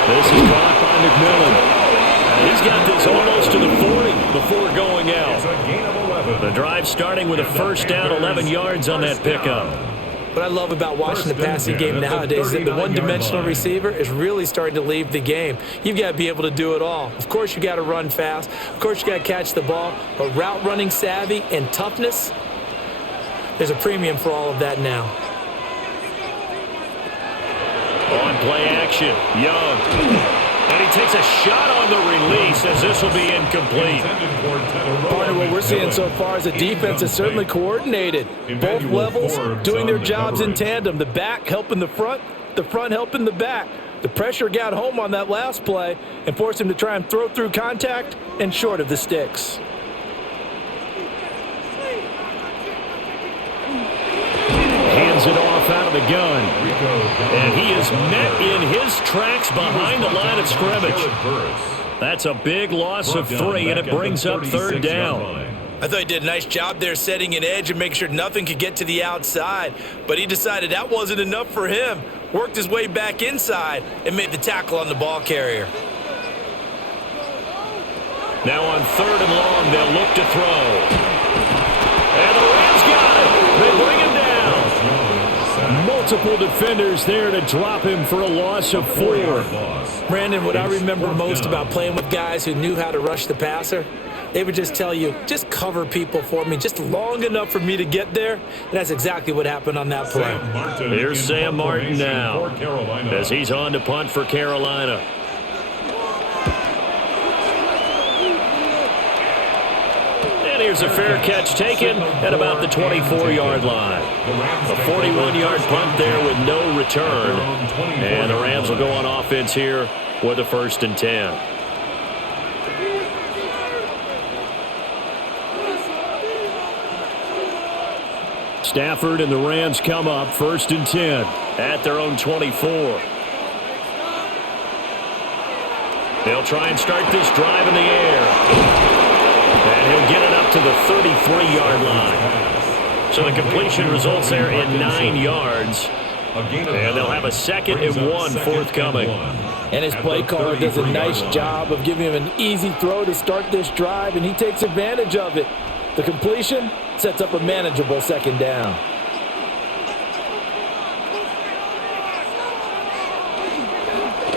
This is caught by McMillan. And he's got this almost to the 40 before going out. The drive starting with a first down, 11 yards on that pickup. What I love about watching the passing game nowadays is that the one-dimensional receiver is really starting to leave the game. You've got to be able to do it all. Of course, you got to run fast. Of course, you got to catch the ball. But route running savvy and toughness, there's a premium for all of that now. On play action, Young. And he takes a shot on the release as this will be incomplete. Partner, what we're seeing so far is the defense is certainly coordinated. Both levels doing their jobs in tandem. The back helping the front helping the back. The pressure got home on that last play and forced him to try and throw through contact and short of the sticks. Hands it off out of the gun. And he is met in his tracks behind the line of scrimmage. That's a big loss of 3, and it brings up third down. I thought he did a nice job there setting an edge and making sure nothing could get to the outside. But he decided that wasn't enough for him. Worked his way back inside and made the tackle on the ball carrier. Now on 3rd and long, they'll look to throw. And the Rams got it. They bring him down. Multiple defenders there to drop him for a loss of 4. Brandon, what I remember most about playing with guys who knew how to rush the passer, they would just tell you, just cover people for me, just long enough for me to get there. And that's exactly what happened on that play. Here's Sam Martin now as he's on to punt for Carolina. Here's a fair catch taken at about the 24-yard line. A 41-yard punt there with no return. And the Rams will go on offense here with a 1st and 10. Stafford and the Rams come up 1st and 10 at their own 24. They'll try and start this drive in the air. And he'll get it up to the 33-yard line. So the completion results there in 9 yards. And they'll have a 2nd and 1 forthcoming. And his play caller does a nice job of giving him an easy throw to start this drive, and he takes advantage of it. The completion sets up a manageable 2nd down.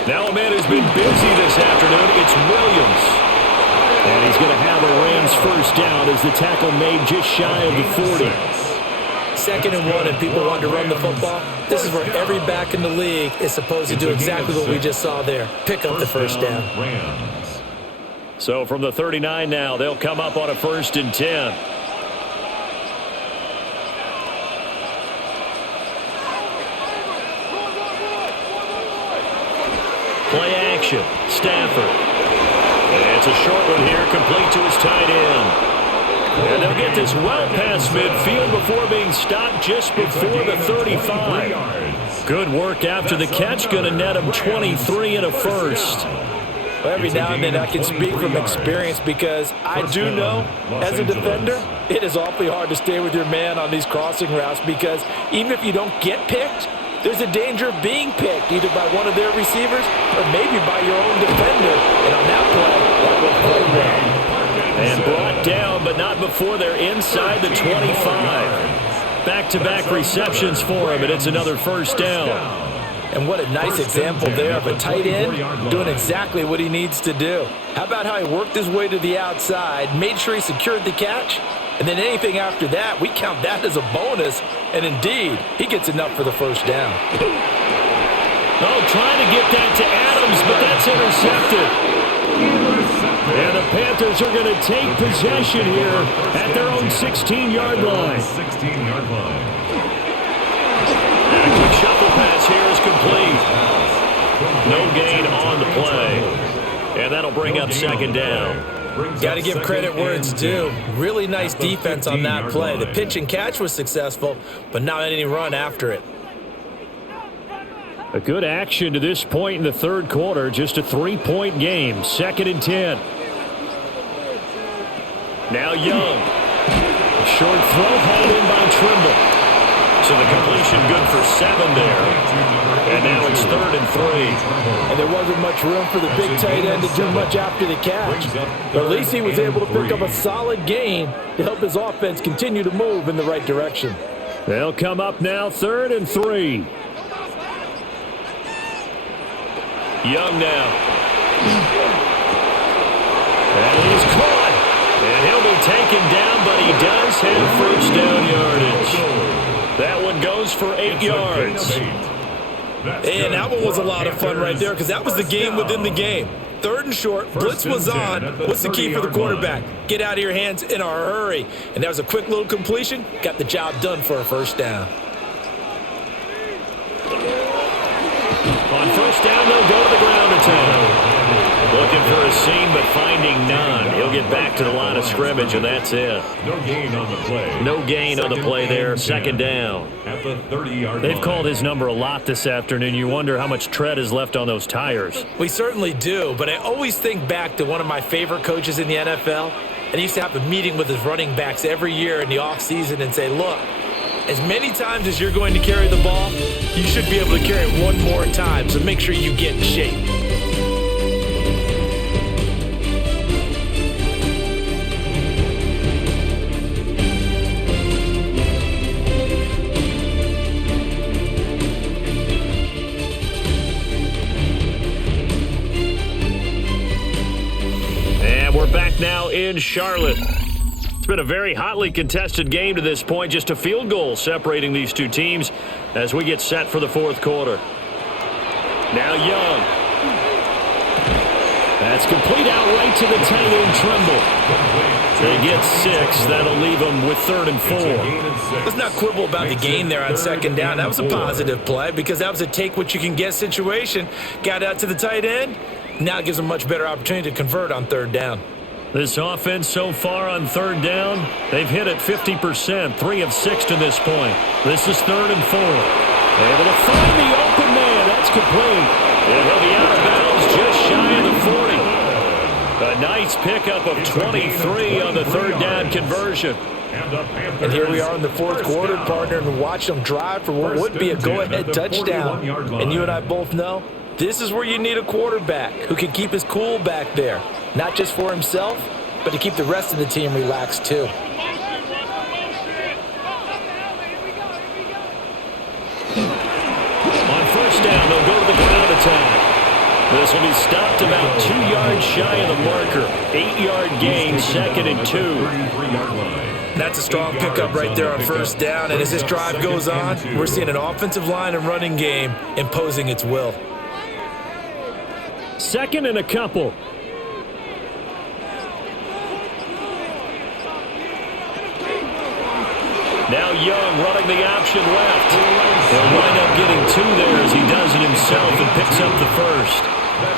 Now a man who's been busy this afternoon, it's Williams. And he's going to have a Rams first down as the tackle made just shy of the 40. 2nd and 1 and people want to run the football. This is where every back in the league is supposed to do exactly what we just saw there. Pick up the first down. So from the 39 now, they'll come up on a 1st and 10. Play action. Stafford. And it's a short one here, complete to his tight end. And they'll get this well past midfield before being stopped just before the 35. Good work after the catch. Going to net him 23 and a first. Well, every now and then I can speak from experience because I do know, as a defender, it is awfully hard to stay with your man on these crossing routes because even if you don't get picked, there's a danger of being picked either by one of their receivers or maybe by your own defender. And on that play, that will play well. And brought down, but not before they're inside the 25. Back-to-back receptions for him, and it's another first down. And what a nice example there of a tight end doing exactly what he needs to do. How about how he worked his way to the outside, made sure he secured the catch, and then anything after that, we count that as a bonus. And indeed, he gets enough for the first down. Oh, trying to get that to Adams, but that's intercepted. And the Panthers are going to take possession here at their own 16-yard line. 16-yard line. And a quick shuffle pass here is complete. No gain on the play. And that'll bring up 2nd down. Got to give credit where it's due. Really nice defense on that play. The pitch and catch was successful, but not any run after it. A good action to this point in the 3rd quarter. Just a 3-point game. 2nd and 10. Now Young. A short throw hauled in by Trimble. So the completion good for 7 there. And now it's 3rd and 3. And there wasn't much room for the big tight end to do much after the catch. But at least he was able to pick up a solid gain to help his offense continue to move in the right direction. They'll come up now 3rd and 3. Young now. And he's caught. And he'll be taken down, but he does have first down yardage. That one goes for 8 yards. And that one was a lot of fun right there because that was the game within the game. 3rd and short, blitz was on. What's the key for the quarterback? Get out of your hands in a hurry. And that was a quick little completion. Got the job done for a first down. On first down, they'll go to the ground attack. Looking for a seam, but finding none. He'll get back to the line of scrimmage, and that's it. No gain on the play. No gain on the play there. 2nd down. At the 30-yard line. They've called his number a lot this afternoon. You wonder how much tread is left on those tires. We certainly do, but I always think back to one of my favorite coaches in the NFL, and he used to have a meeting with his running backs every year in the offseason and say, look, as many times as you're going to carry the ball, you should be able to carry it one more time, so make sure you get in shape. And we're back now in Charlotte. It's been a very hotly contested game to this point. Just a field goal separating these two teams as we get set for the 4th quarter. Now Young. That's complete out right to the tight end, Trimble. They get 6. That'll leave them with 3rd and 4. Let's not quibble about the gain there on 2nd down. That was a positive play because that was a take-what-you-can-get situation. Got out to the tight end. Now it gives them a much better opportunity to convert on 3rd down. This offense so far on 3rd down, they've hit it 50%, 3 of 6 to this point. This is 3rd and 4. Able to find the open man. That's complete. And he'll be out of bounds just shy of the 40. A nice Nice pickup of 23 on the third down conversion. And here we are in the fourth quarter, partner, and watch them drive for what would be a go-ahead touchdown. And you and I both know this is where you need a quarterback who can keep his cool back there, not just for himself, but to keep the rest of the team relaxed too. On first down, they'll go to the ground attack. This will be stopped about 2 yards shy of the marker. 8-yard gain, 2nd and 2. That's a strong pickup right there on first down, and as this drive goes on, we're seeing an offensive line and running game imposing its will. 2nd and a couple. Now Young running the option left. He'll wind up getting 2 there as he does it himself and picks up the first.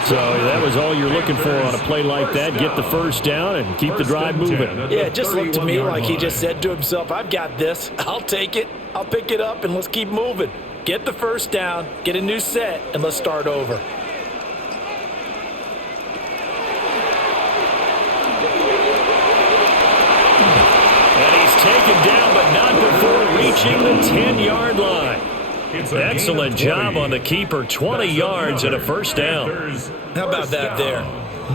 So that was all you're looking for on a play like that. Get the first down and keep the drive moving. Yeah, it just looked to me like he just said to himself, I've got this. I'll take it. I'll pick it up, and let's keep moving. Get the first down, get a new set, and let's start over. Taken down, but not before reaching the 10-yard line. Excellent job on the keeper. 20 yards and a first down. How about that there?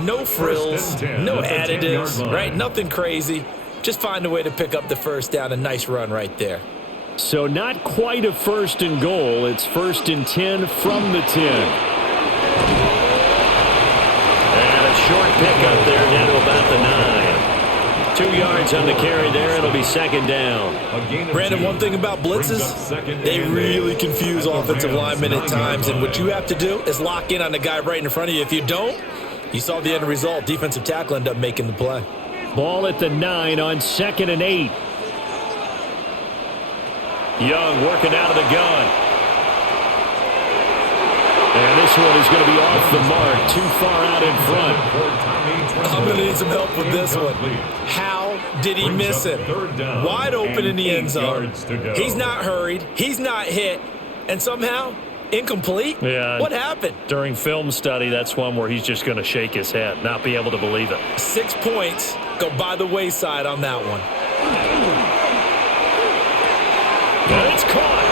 No frills, no additives, right? Nothing crazy. Just find a way to pick up the first down. A nice run right there. So not quite a 1st and goal. It's 1st and 10 from the 10. And a short pickup there down to about the 9. 2 yards on the carry there. It'll be 2nd down. Brandon, one thing about blitzes, they really confuse offensive linemen at times, and what you have to do is lock in on the guy right in front of you. If you don't, you saw the end result. Defensive tackle ended up making the play. Ball at the 9 on 2nd and 8. Young working out of the gun. And this one is going to be off the mark, too far out in front. I'm going to need some help with this one. How did he miss it? Wide open in the end zone. He's not hurried. He's not hit. And somehow, incomplete? Yeah. What happened? During film study, that's one where he's just going to shake his head, not be able to believe it. 6 points go by the wayside on that one. And it's caught.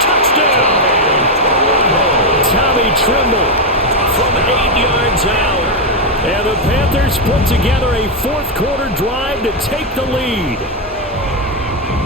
Touchdown. Tommy Tremble from 8 yards out. And the Panthers put together a fourth quarter drive to take the lead.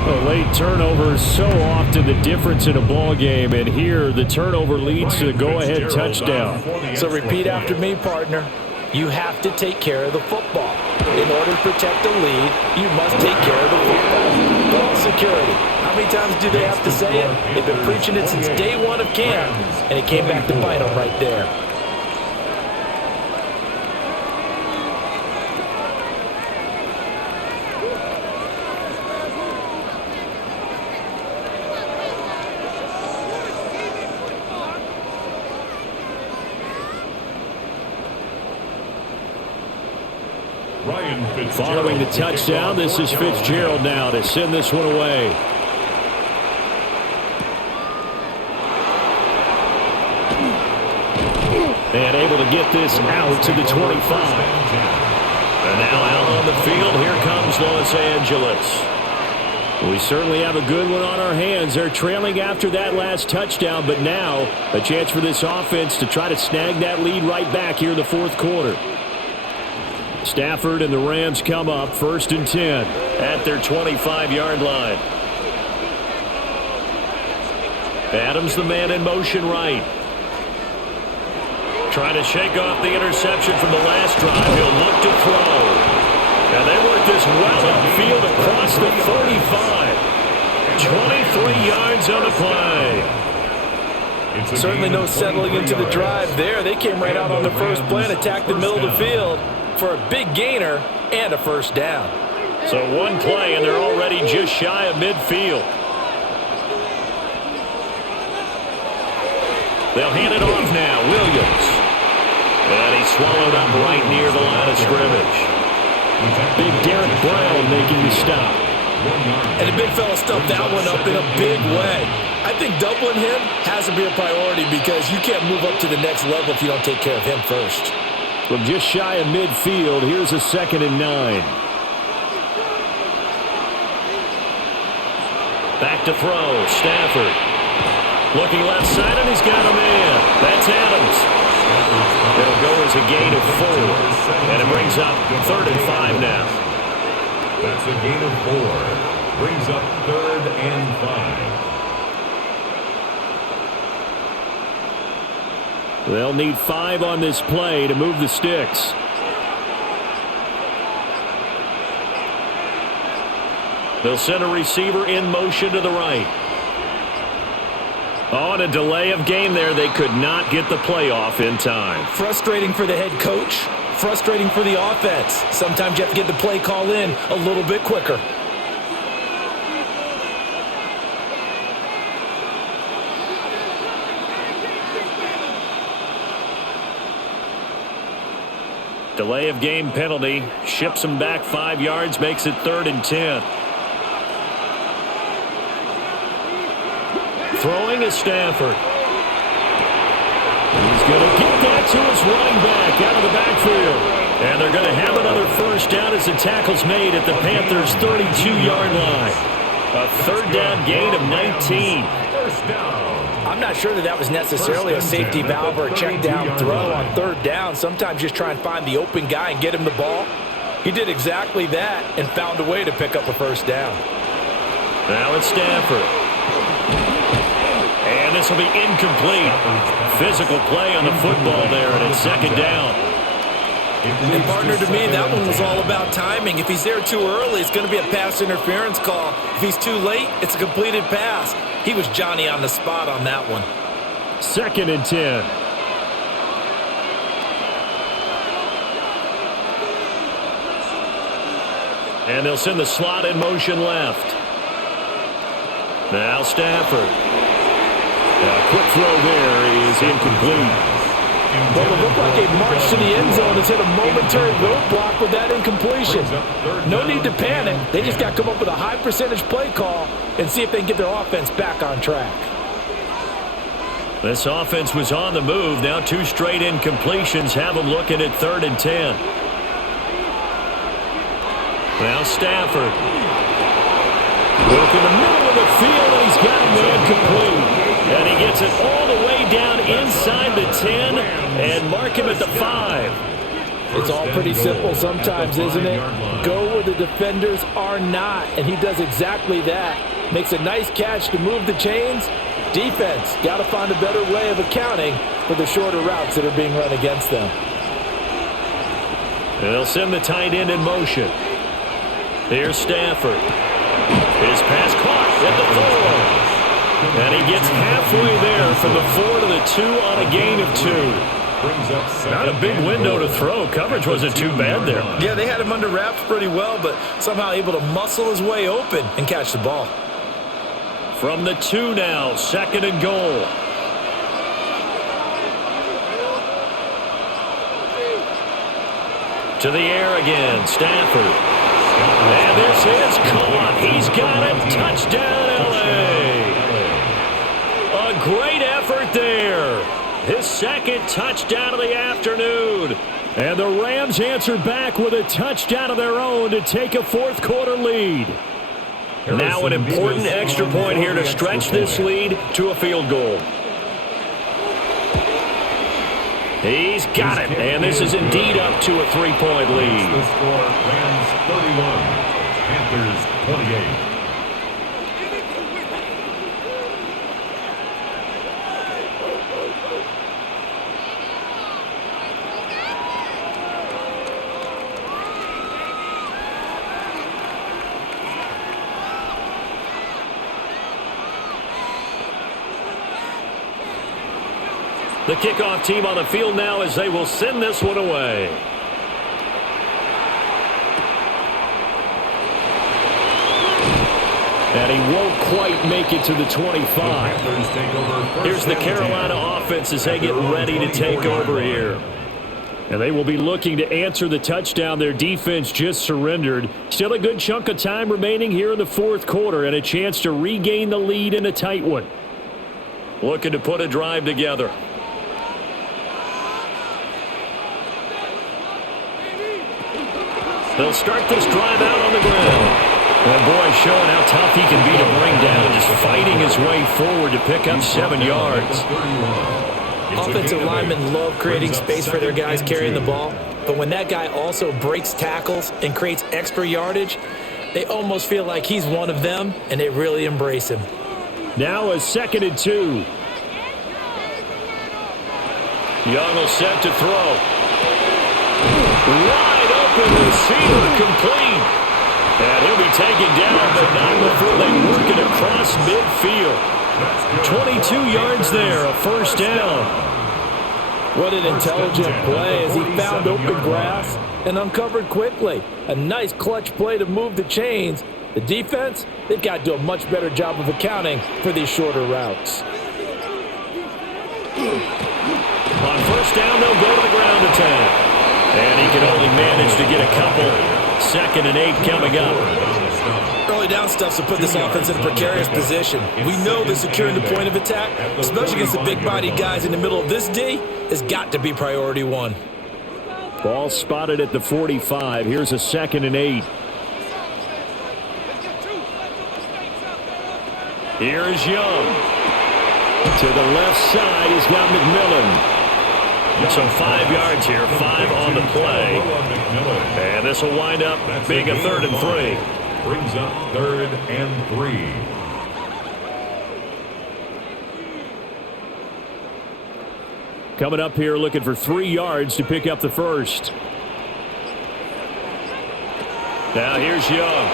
A late turnover is so often the difference in a ball game, and here the turnover leads to the go-ahead touchdown. So repeat after me, partner. You have to take care of the football. In order to protect the lead, you must take care of the football. Ball security. How many times do they have to say it? They've been preaching it since day one of camp, and it came back to bite them right there. Following the touchdown, this is Fitzgerald now to send this one away. And able to get this out to the 25. And now out on the field, here comes Los Angeles. We certainly have a good one on our hands. They're trailing after that last touchdown, but now a chance for this offense to try to snag that lead right back here in the fourth quarter. Stafford and the Rams come up 1st and 10 at their 25-yard line. Adams, the man in motion right. Trying to shake off the interception from the last drive. He'll look to throw. And they work this well upfield across the 35. 23 yards on the play. Certainly no settling into the drive there. They came right out on the first play and attacked the middle of the field for a big gainer and a first down. So one play, and they're already just shy of midfield. They'll hand it off now. Williams. And he's swallowed up right near the line of scrimmage. Big Derek Brown making the stop. And the big fella stuffed that one up in a big way. I think doubling him has to be a priority because you can't move up to the next level if you don't take care of him first. From just shy of midfield, here's a 2nd and 9. Back to throw, Stafford. Looking left side, and he's got a man. That's Adams. It'll go as a gain of 4. And it brings up 3rd and 5 now. That's a gain of 4. Brings up 3rd and 5. They'll need 5 on this play to move the sticks. They'll send a receiver in motion to the right. On a delay of game there, they could not get the playoff in time. Frustrating for the head coach. Frustrating for the offense. Sometimes you have to get the play call in a little bit quicker. Delay of game penalty. Ships them back 5 yards, makes it 3rd and 10. Throwing is Stafford. He's going to get that to his running back out of the backfield. And they're going to have another first down as the tackle's made at the Panthers' 32-yard line. A 3rd down gain of 19. First down. I'm not sure that was necessarily a safety valve or a check down throw on 3rd down. Sometimes just try and find the open guy and get him the ball. He did exactly that and found a way to pick up a first down. Now it's Stafford. And this will be incomplete. Physical play on the football there, and it's 2nd down. And partner, to me, that one was all about timing. If he's there too early, it's going to be a pass interference call. If he's too late, it's a completed pass. He was Johnny on the spot on that one. 2nd and 10. And they'll send the slot in motion left. Now Stafford. A quick throw there is incomplete. Well, it looked like a march to the end zone has hit a momentary roadblock with that incompletion. No need to panic. They just got to come up with a high percentage play call and see if they can get their offense back on track. This offense was on the move. Now 2 straight incompletions have them looking at 3rd and 10. Now Stafford. Look in the middle of the field, and he's got a man complete. And he gets it all the way down inside the 10 and mark him at the 5. It's all pretty simple sometimes, isn't it? Go where the defenders are not, and he does exactly that. Makes a nice catch to move the chains. Defense, got to find a better way of accounting for the shorter routes that are being run against them. They'll send the tight end in motion. Here's Stafford. His pass caught at the 4. And he gets halfway there from the 4 to the 2 on a gain of 2. Not a big window to throw. Coverage wasn't too bad there. Yeah, they had him under wraps pretty well, but somehow able to muscle his way open and catch the ball. From the 2 now, 2nd and goal. To the air again, Stafford. And this is caught. He's got it. Touchdown, L.A. A great effort there. His 2nd touchdown of the afternoon. And the Rams answer back with a touchdown of their own to take a 4th quarter lead. Now an important extra point here to stretch this lead to a field goal. He's got it, and this is indeed up to a 3-point lead. The score, Rams 31, Panthers 28. The kickoff team on the field now as they will send this one away. And he won't quite make it to the 25. Here's the Carolina offense as they get ready to take over here. And they will be looking to answer the touchdown their defense just surrendered. Still a good chunk of time remaining here in the 4th quarter and a chance to regain the lead in a tight one. Looking to put a drive together. They'll start this drive out on the ground. And boy, showing how tough he can be to bring down, just fighting his way forward to pick up 7 yards. Offensive linemen love creating space for their guys carrying the ball, but when that guy also breaks tackles and creates extra yardage, they almost feel like he's one of them, and they really embrace him. Now a 2nd and 2. Young will set to throw. Wide open receiver, complete. And he'll be taken down, but not before they work it across midfield. 22 yards there, a first down. What an intelligent play as he found open grass and uncovered quickly. A nice clutch play to move the chains. The defense, they've got to do a much better job of accounting for these shorter routes. On first down, they'll go to the ground attack. And he can only manage to get a couple. 2nd and 8 coming up. Early down stuff to put this offense in a precarious position. We know that securing the point of attack, especially against the big-bodied guys in the middle of this D, has got to be priority 1. Ball spotted at the 45. Here's a 2nd and 8. Here is Young. To the left side, he's got McMillan. So 5 yards here, 5 on the play. And this will wind up being a 3rd and 3. Brings up 3rd and 3. Coming up here looking for 3 yards to pick up the first. Now here's Young.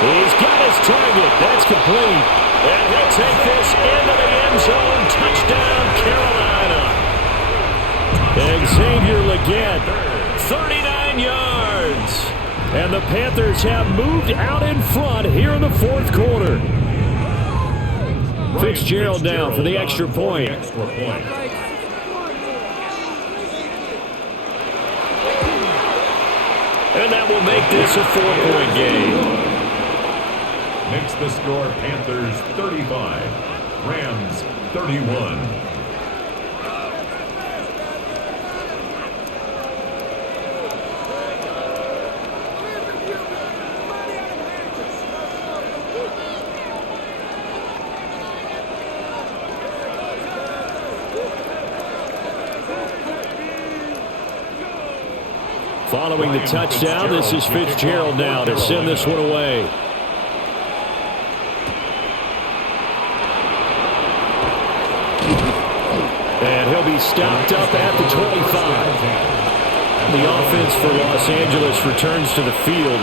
He's got his target. That's complete. And he'll take this into the end zone. Touchdown, Carolina. Xavier Legette. 39 yards. And the Panthers have moved out in front here in the 4th quarter. Fitzgerald down for the extra point. And that will make this a 4-point game. Makes the score Panthers 35, Rams 31. Following the touchdown, this is Fitzgerald now to send this one away. And he'll be stopped up at the 25. The offense for Los Angeles returns to the field.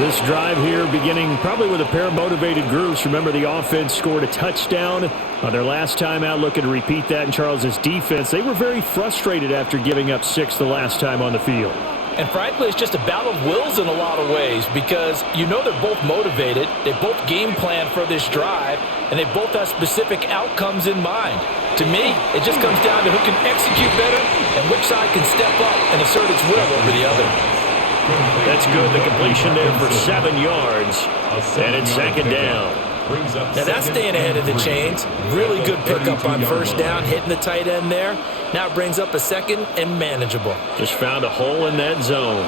This drive here beginning probably with a pair of motivated groups. Remember, the offense scored a touchdown on their last time out, looking to repeat that in Charles's defense. They were very frustrated after giving up 6 the last time on the field. And frankly, it's just a battle of wills in a lot of ways because you know they're both motivated, they both game plan for this drive, and they both have specific outcomes in mind. To me, it just comes down to who can execute better and which side can step up and assert its will over the other. That's good. The completion there for 7 yards, and it's 2nd down. Now that's staying ahead of the chains. Really good pickup on first down, hitting the tight end there. Now it brings up a 2nd and manageable. Just found a hole in that zone.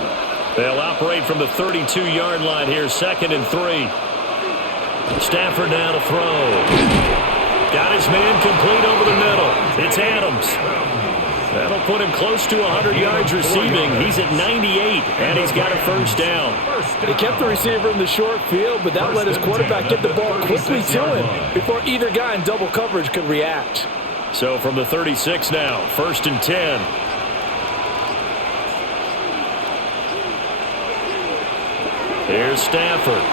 They'll operate from the 32-yard line here, 2nd and 3. Stafford now to throw. Got his man complete over the middle. It's Adams. That'll put him close to 100 yards receiving. He's at 98, and he's got a first down. They kept the receiver in the short field, but that let his quarterback get the ball quickly to him before either guy in double coverage could react. So from the 36 now, 1st and 10. Here's Stafford.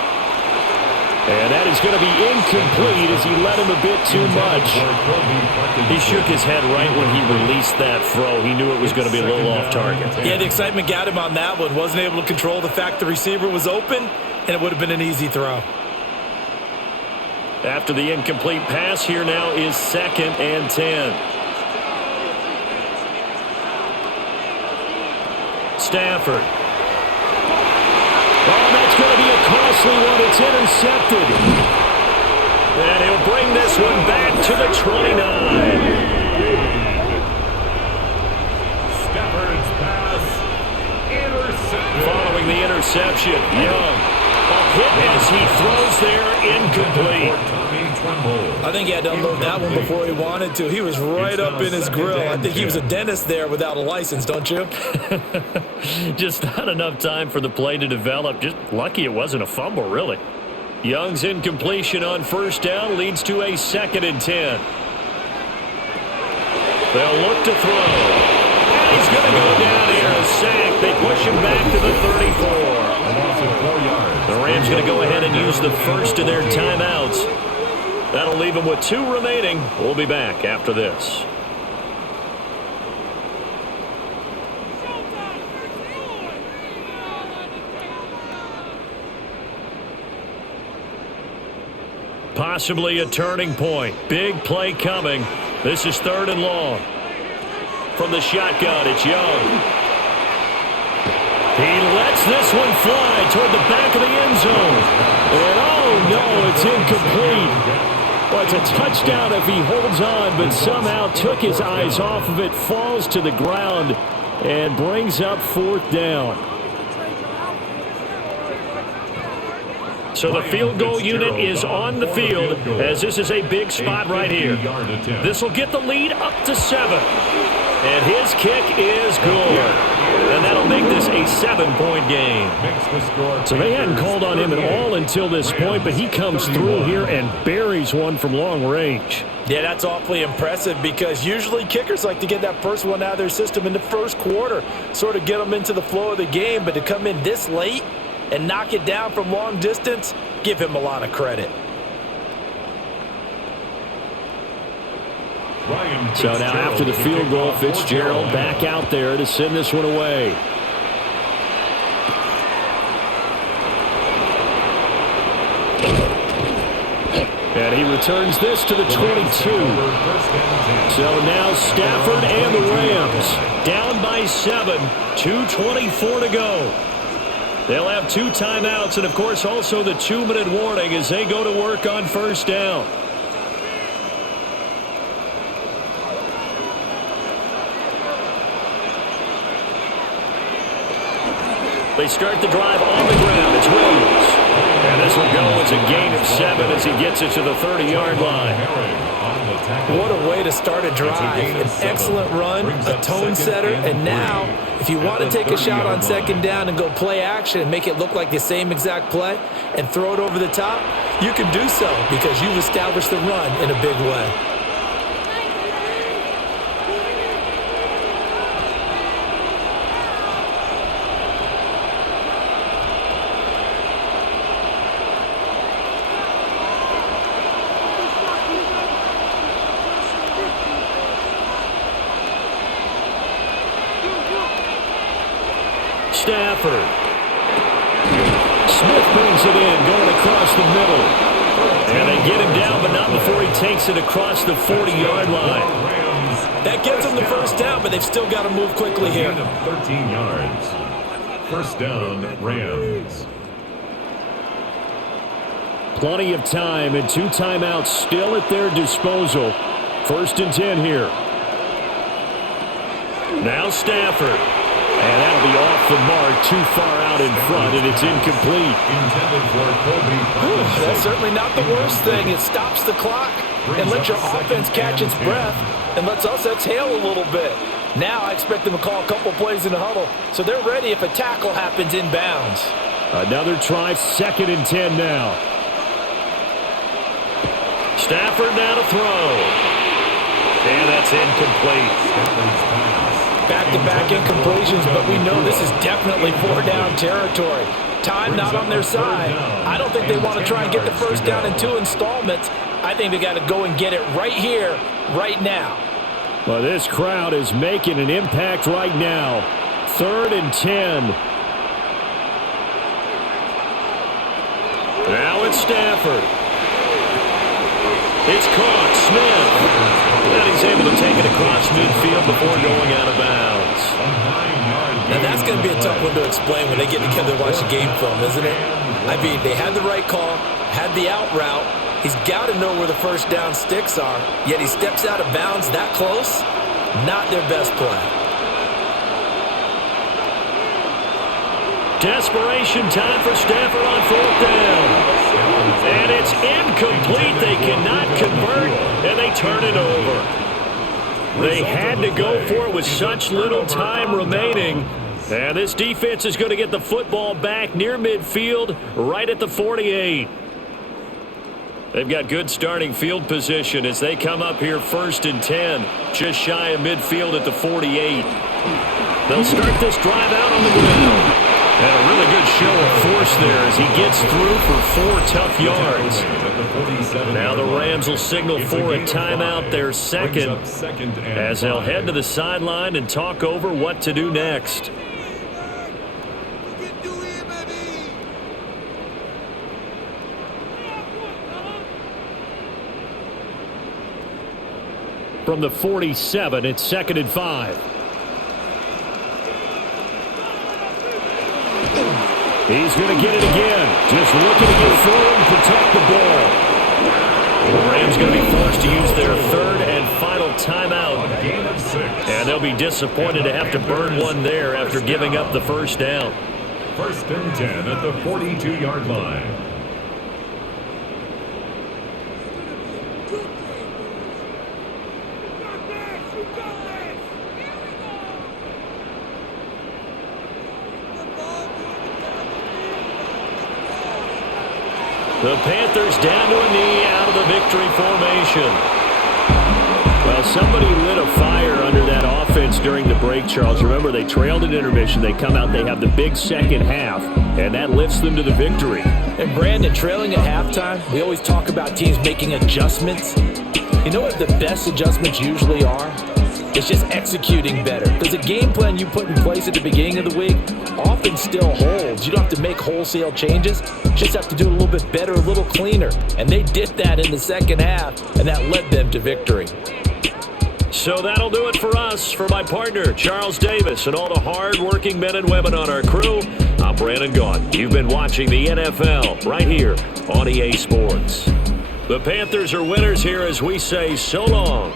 And that is going to be incomplete as he led him a bit too much. He shook his head right when he released that throw. He knew it was going to be a little off target. Yeah, the excitement got him on that one. Wasn't able to control the fact the receiver was open, and it would have been an easy throw. After the incomplete pass, here now is 2nd and 10. Stafford. Oh, that's going to be a costly one. It's intercepted. And he'll bring this one back to the 29. Stafford's completion. Young. A hit as he throws there, incomplete. I think he had to unload that one before he wanted to. He was right up in his grill. I think he was a dentist there without a license, don't you? Just not enough time for the play to develop. Just lucky it wasn't a fumble, really. Young's incompletion on first down leads to a 2nd and 10. They'll look to throw. And he's going to go down here, a sack. They push him back to the 34. The Rams going to go ahead and use the first of their timeouts. That'll leave them with 2 remaining. We'll be back after this. Possibly a turning point. Big play coming. This is 3rd and long. From the shotgun, it's Young. He lets this one fly toward the back of the end zone. And oh no, it's incomplete. Well, it's a touchdown if he holds on, but somehow took his eyes off of it, falls to the ground, and brings up 4th down. So the field goal unit is on the field as this is a big spot right here. This will get the lead up to 7. And his kick is good. And that'll make this a 7-point game. So they hadn't called on him at all until this point, but he comes through here and buries one from long range. Yeah, that's awfully impressive because usually kickers like to get that first one out of their system in the first quarter, sort of get them into the flow of the game, but to come in this late and knock it down from long distance, give him a lot of credit. So now after the field goal, Fitzgerald back out there to send this one away. And he returns this to the 22. So now Stafford and the Rams down by 7, 2:24 to go. They'll have 2 timeouts and, of course, also the 2-minute warning as they go to work on first down. They start the drive on the ground. It's Williams. And this will go. It's a gain of 7 as he gets it to the 30-yard line. What a way to start a drive. An excellent run, a tone setter, and now if you want to take a shot on 2nd down and go play action and make it look like the same exact play and throw it over the top, you can do so because you've established the run in a big way. Stafford. Smith brings it in, going across the middle. And they get him down, but not before he takes it across the 40-yard line. That gives them the first down, but they've still got to move quickly here. 13 yards. First down, Rams. Plenty of time and 2 timeouts still at their disposal. 1st and 10 here. Now Stafford. And that'll be off the mark, too far out in front, and it's incomplete. That's certainly not the worst thing. It stops the clock and lets your offense catch its breath and lets us exhale a little bit. Now I expect them to call a couple plays in the huddle, so they're ready if a tackle happens inbounds. Another try, 2nd and 10 now. Stafford now to throw. And that's incomplete. Back-to-back incompletions, but we know this is definitely 4-down territory. Time not on their side. I don't think they want to try and get the first down in 2 installments. I think they got to go and get it right here, right now. Well, this crowd is making an impact right now. 3rd and 10. Now it's Stafford. It's caught. Smith. And he's able to take it across midfield before going out of bounds. Now that's going to be a tough one to explain when they get together and watch the game film, isn't it? I mean, they had the right call, had the out route. He's got to know where the first down sticks are, yet he steps out of bounds that close. Not their best play. desperation time for Stafford on 4th down. And it's incomplete. They cannot convert, and they turn it over. They had to go for it with such little time remaining. And this defense is going to get the football back near midfield, right at the 48. They've got good starting field position as they come up here 1st and 10, just shy of midfield at the 48. They'll start this drive out on the ground. And a really good show of force there as he gets through for 4 tough yards. Now the Rams will signal for a timeout, their second, as they'll head to the sideline and talk over what to do next. From the 47, it's 2nd and 5. He's going to get it again. Just looking to get forward and protect the ball. The Rams going to be forced to use their 3rd and final timeout. And they'll be disappointed to have to burn one there after giving up the 1st down. 1st and 10 at the 42-yard line. The Panthers down to a knee out of the victory formation. Well, somebody lit a fire under that offense during the break, Charles. Remember, they trailed at intermission. They come out, they have the big second half, and that lifts them to the victory. And Brandon, trailing at halftime, we always talk about teams making adjustments. You know what the best adjustments usually are? It's just executing better. Because the game plan you put in place at the beginning of the week often still holds. You don't have to make wholesale changes. You just have to do it a little bit better, a little cleaner. And they did that in the second half, and that led them to victory. So that'll do it for us. For my partner, Charles Davis, and all the hard-working men and women on our crew, I'm Brandon Gaughan. You've been watching the NFL right here on EA Sports. The Panthers are winners here as we say so long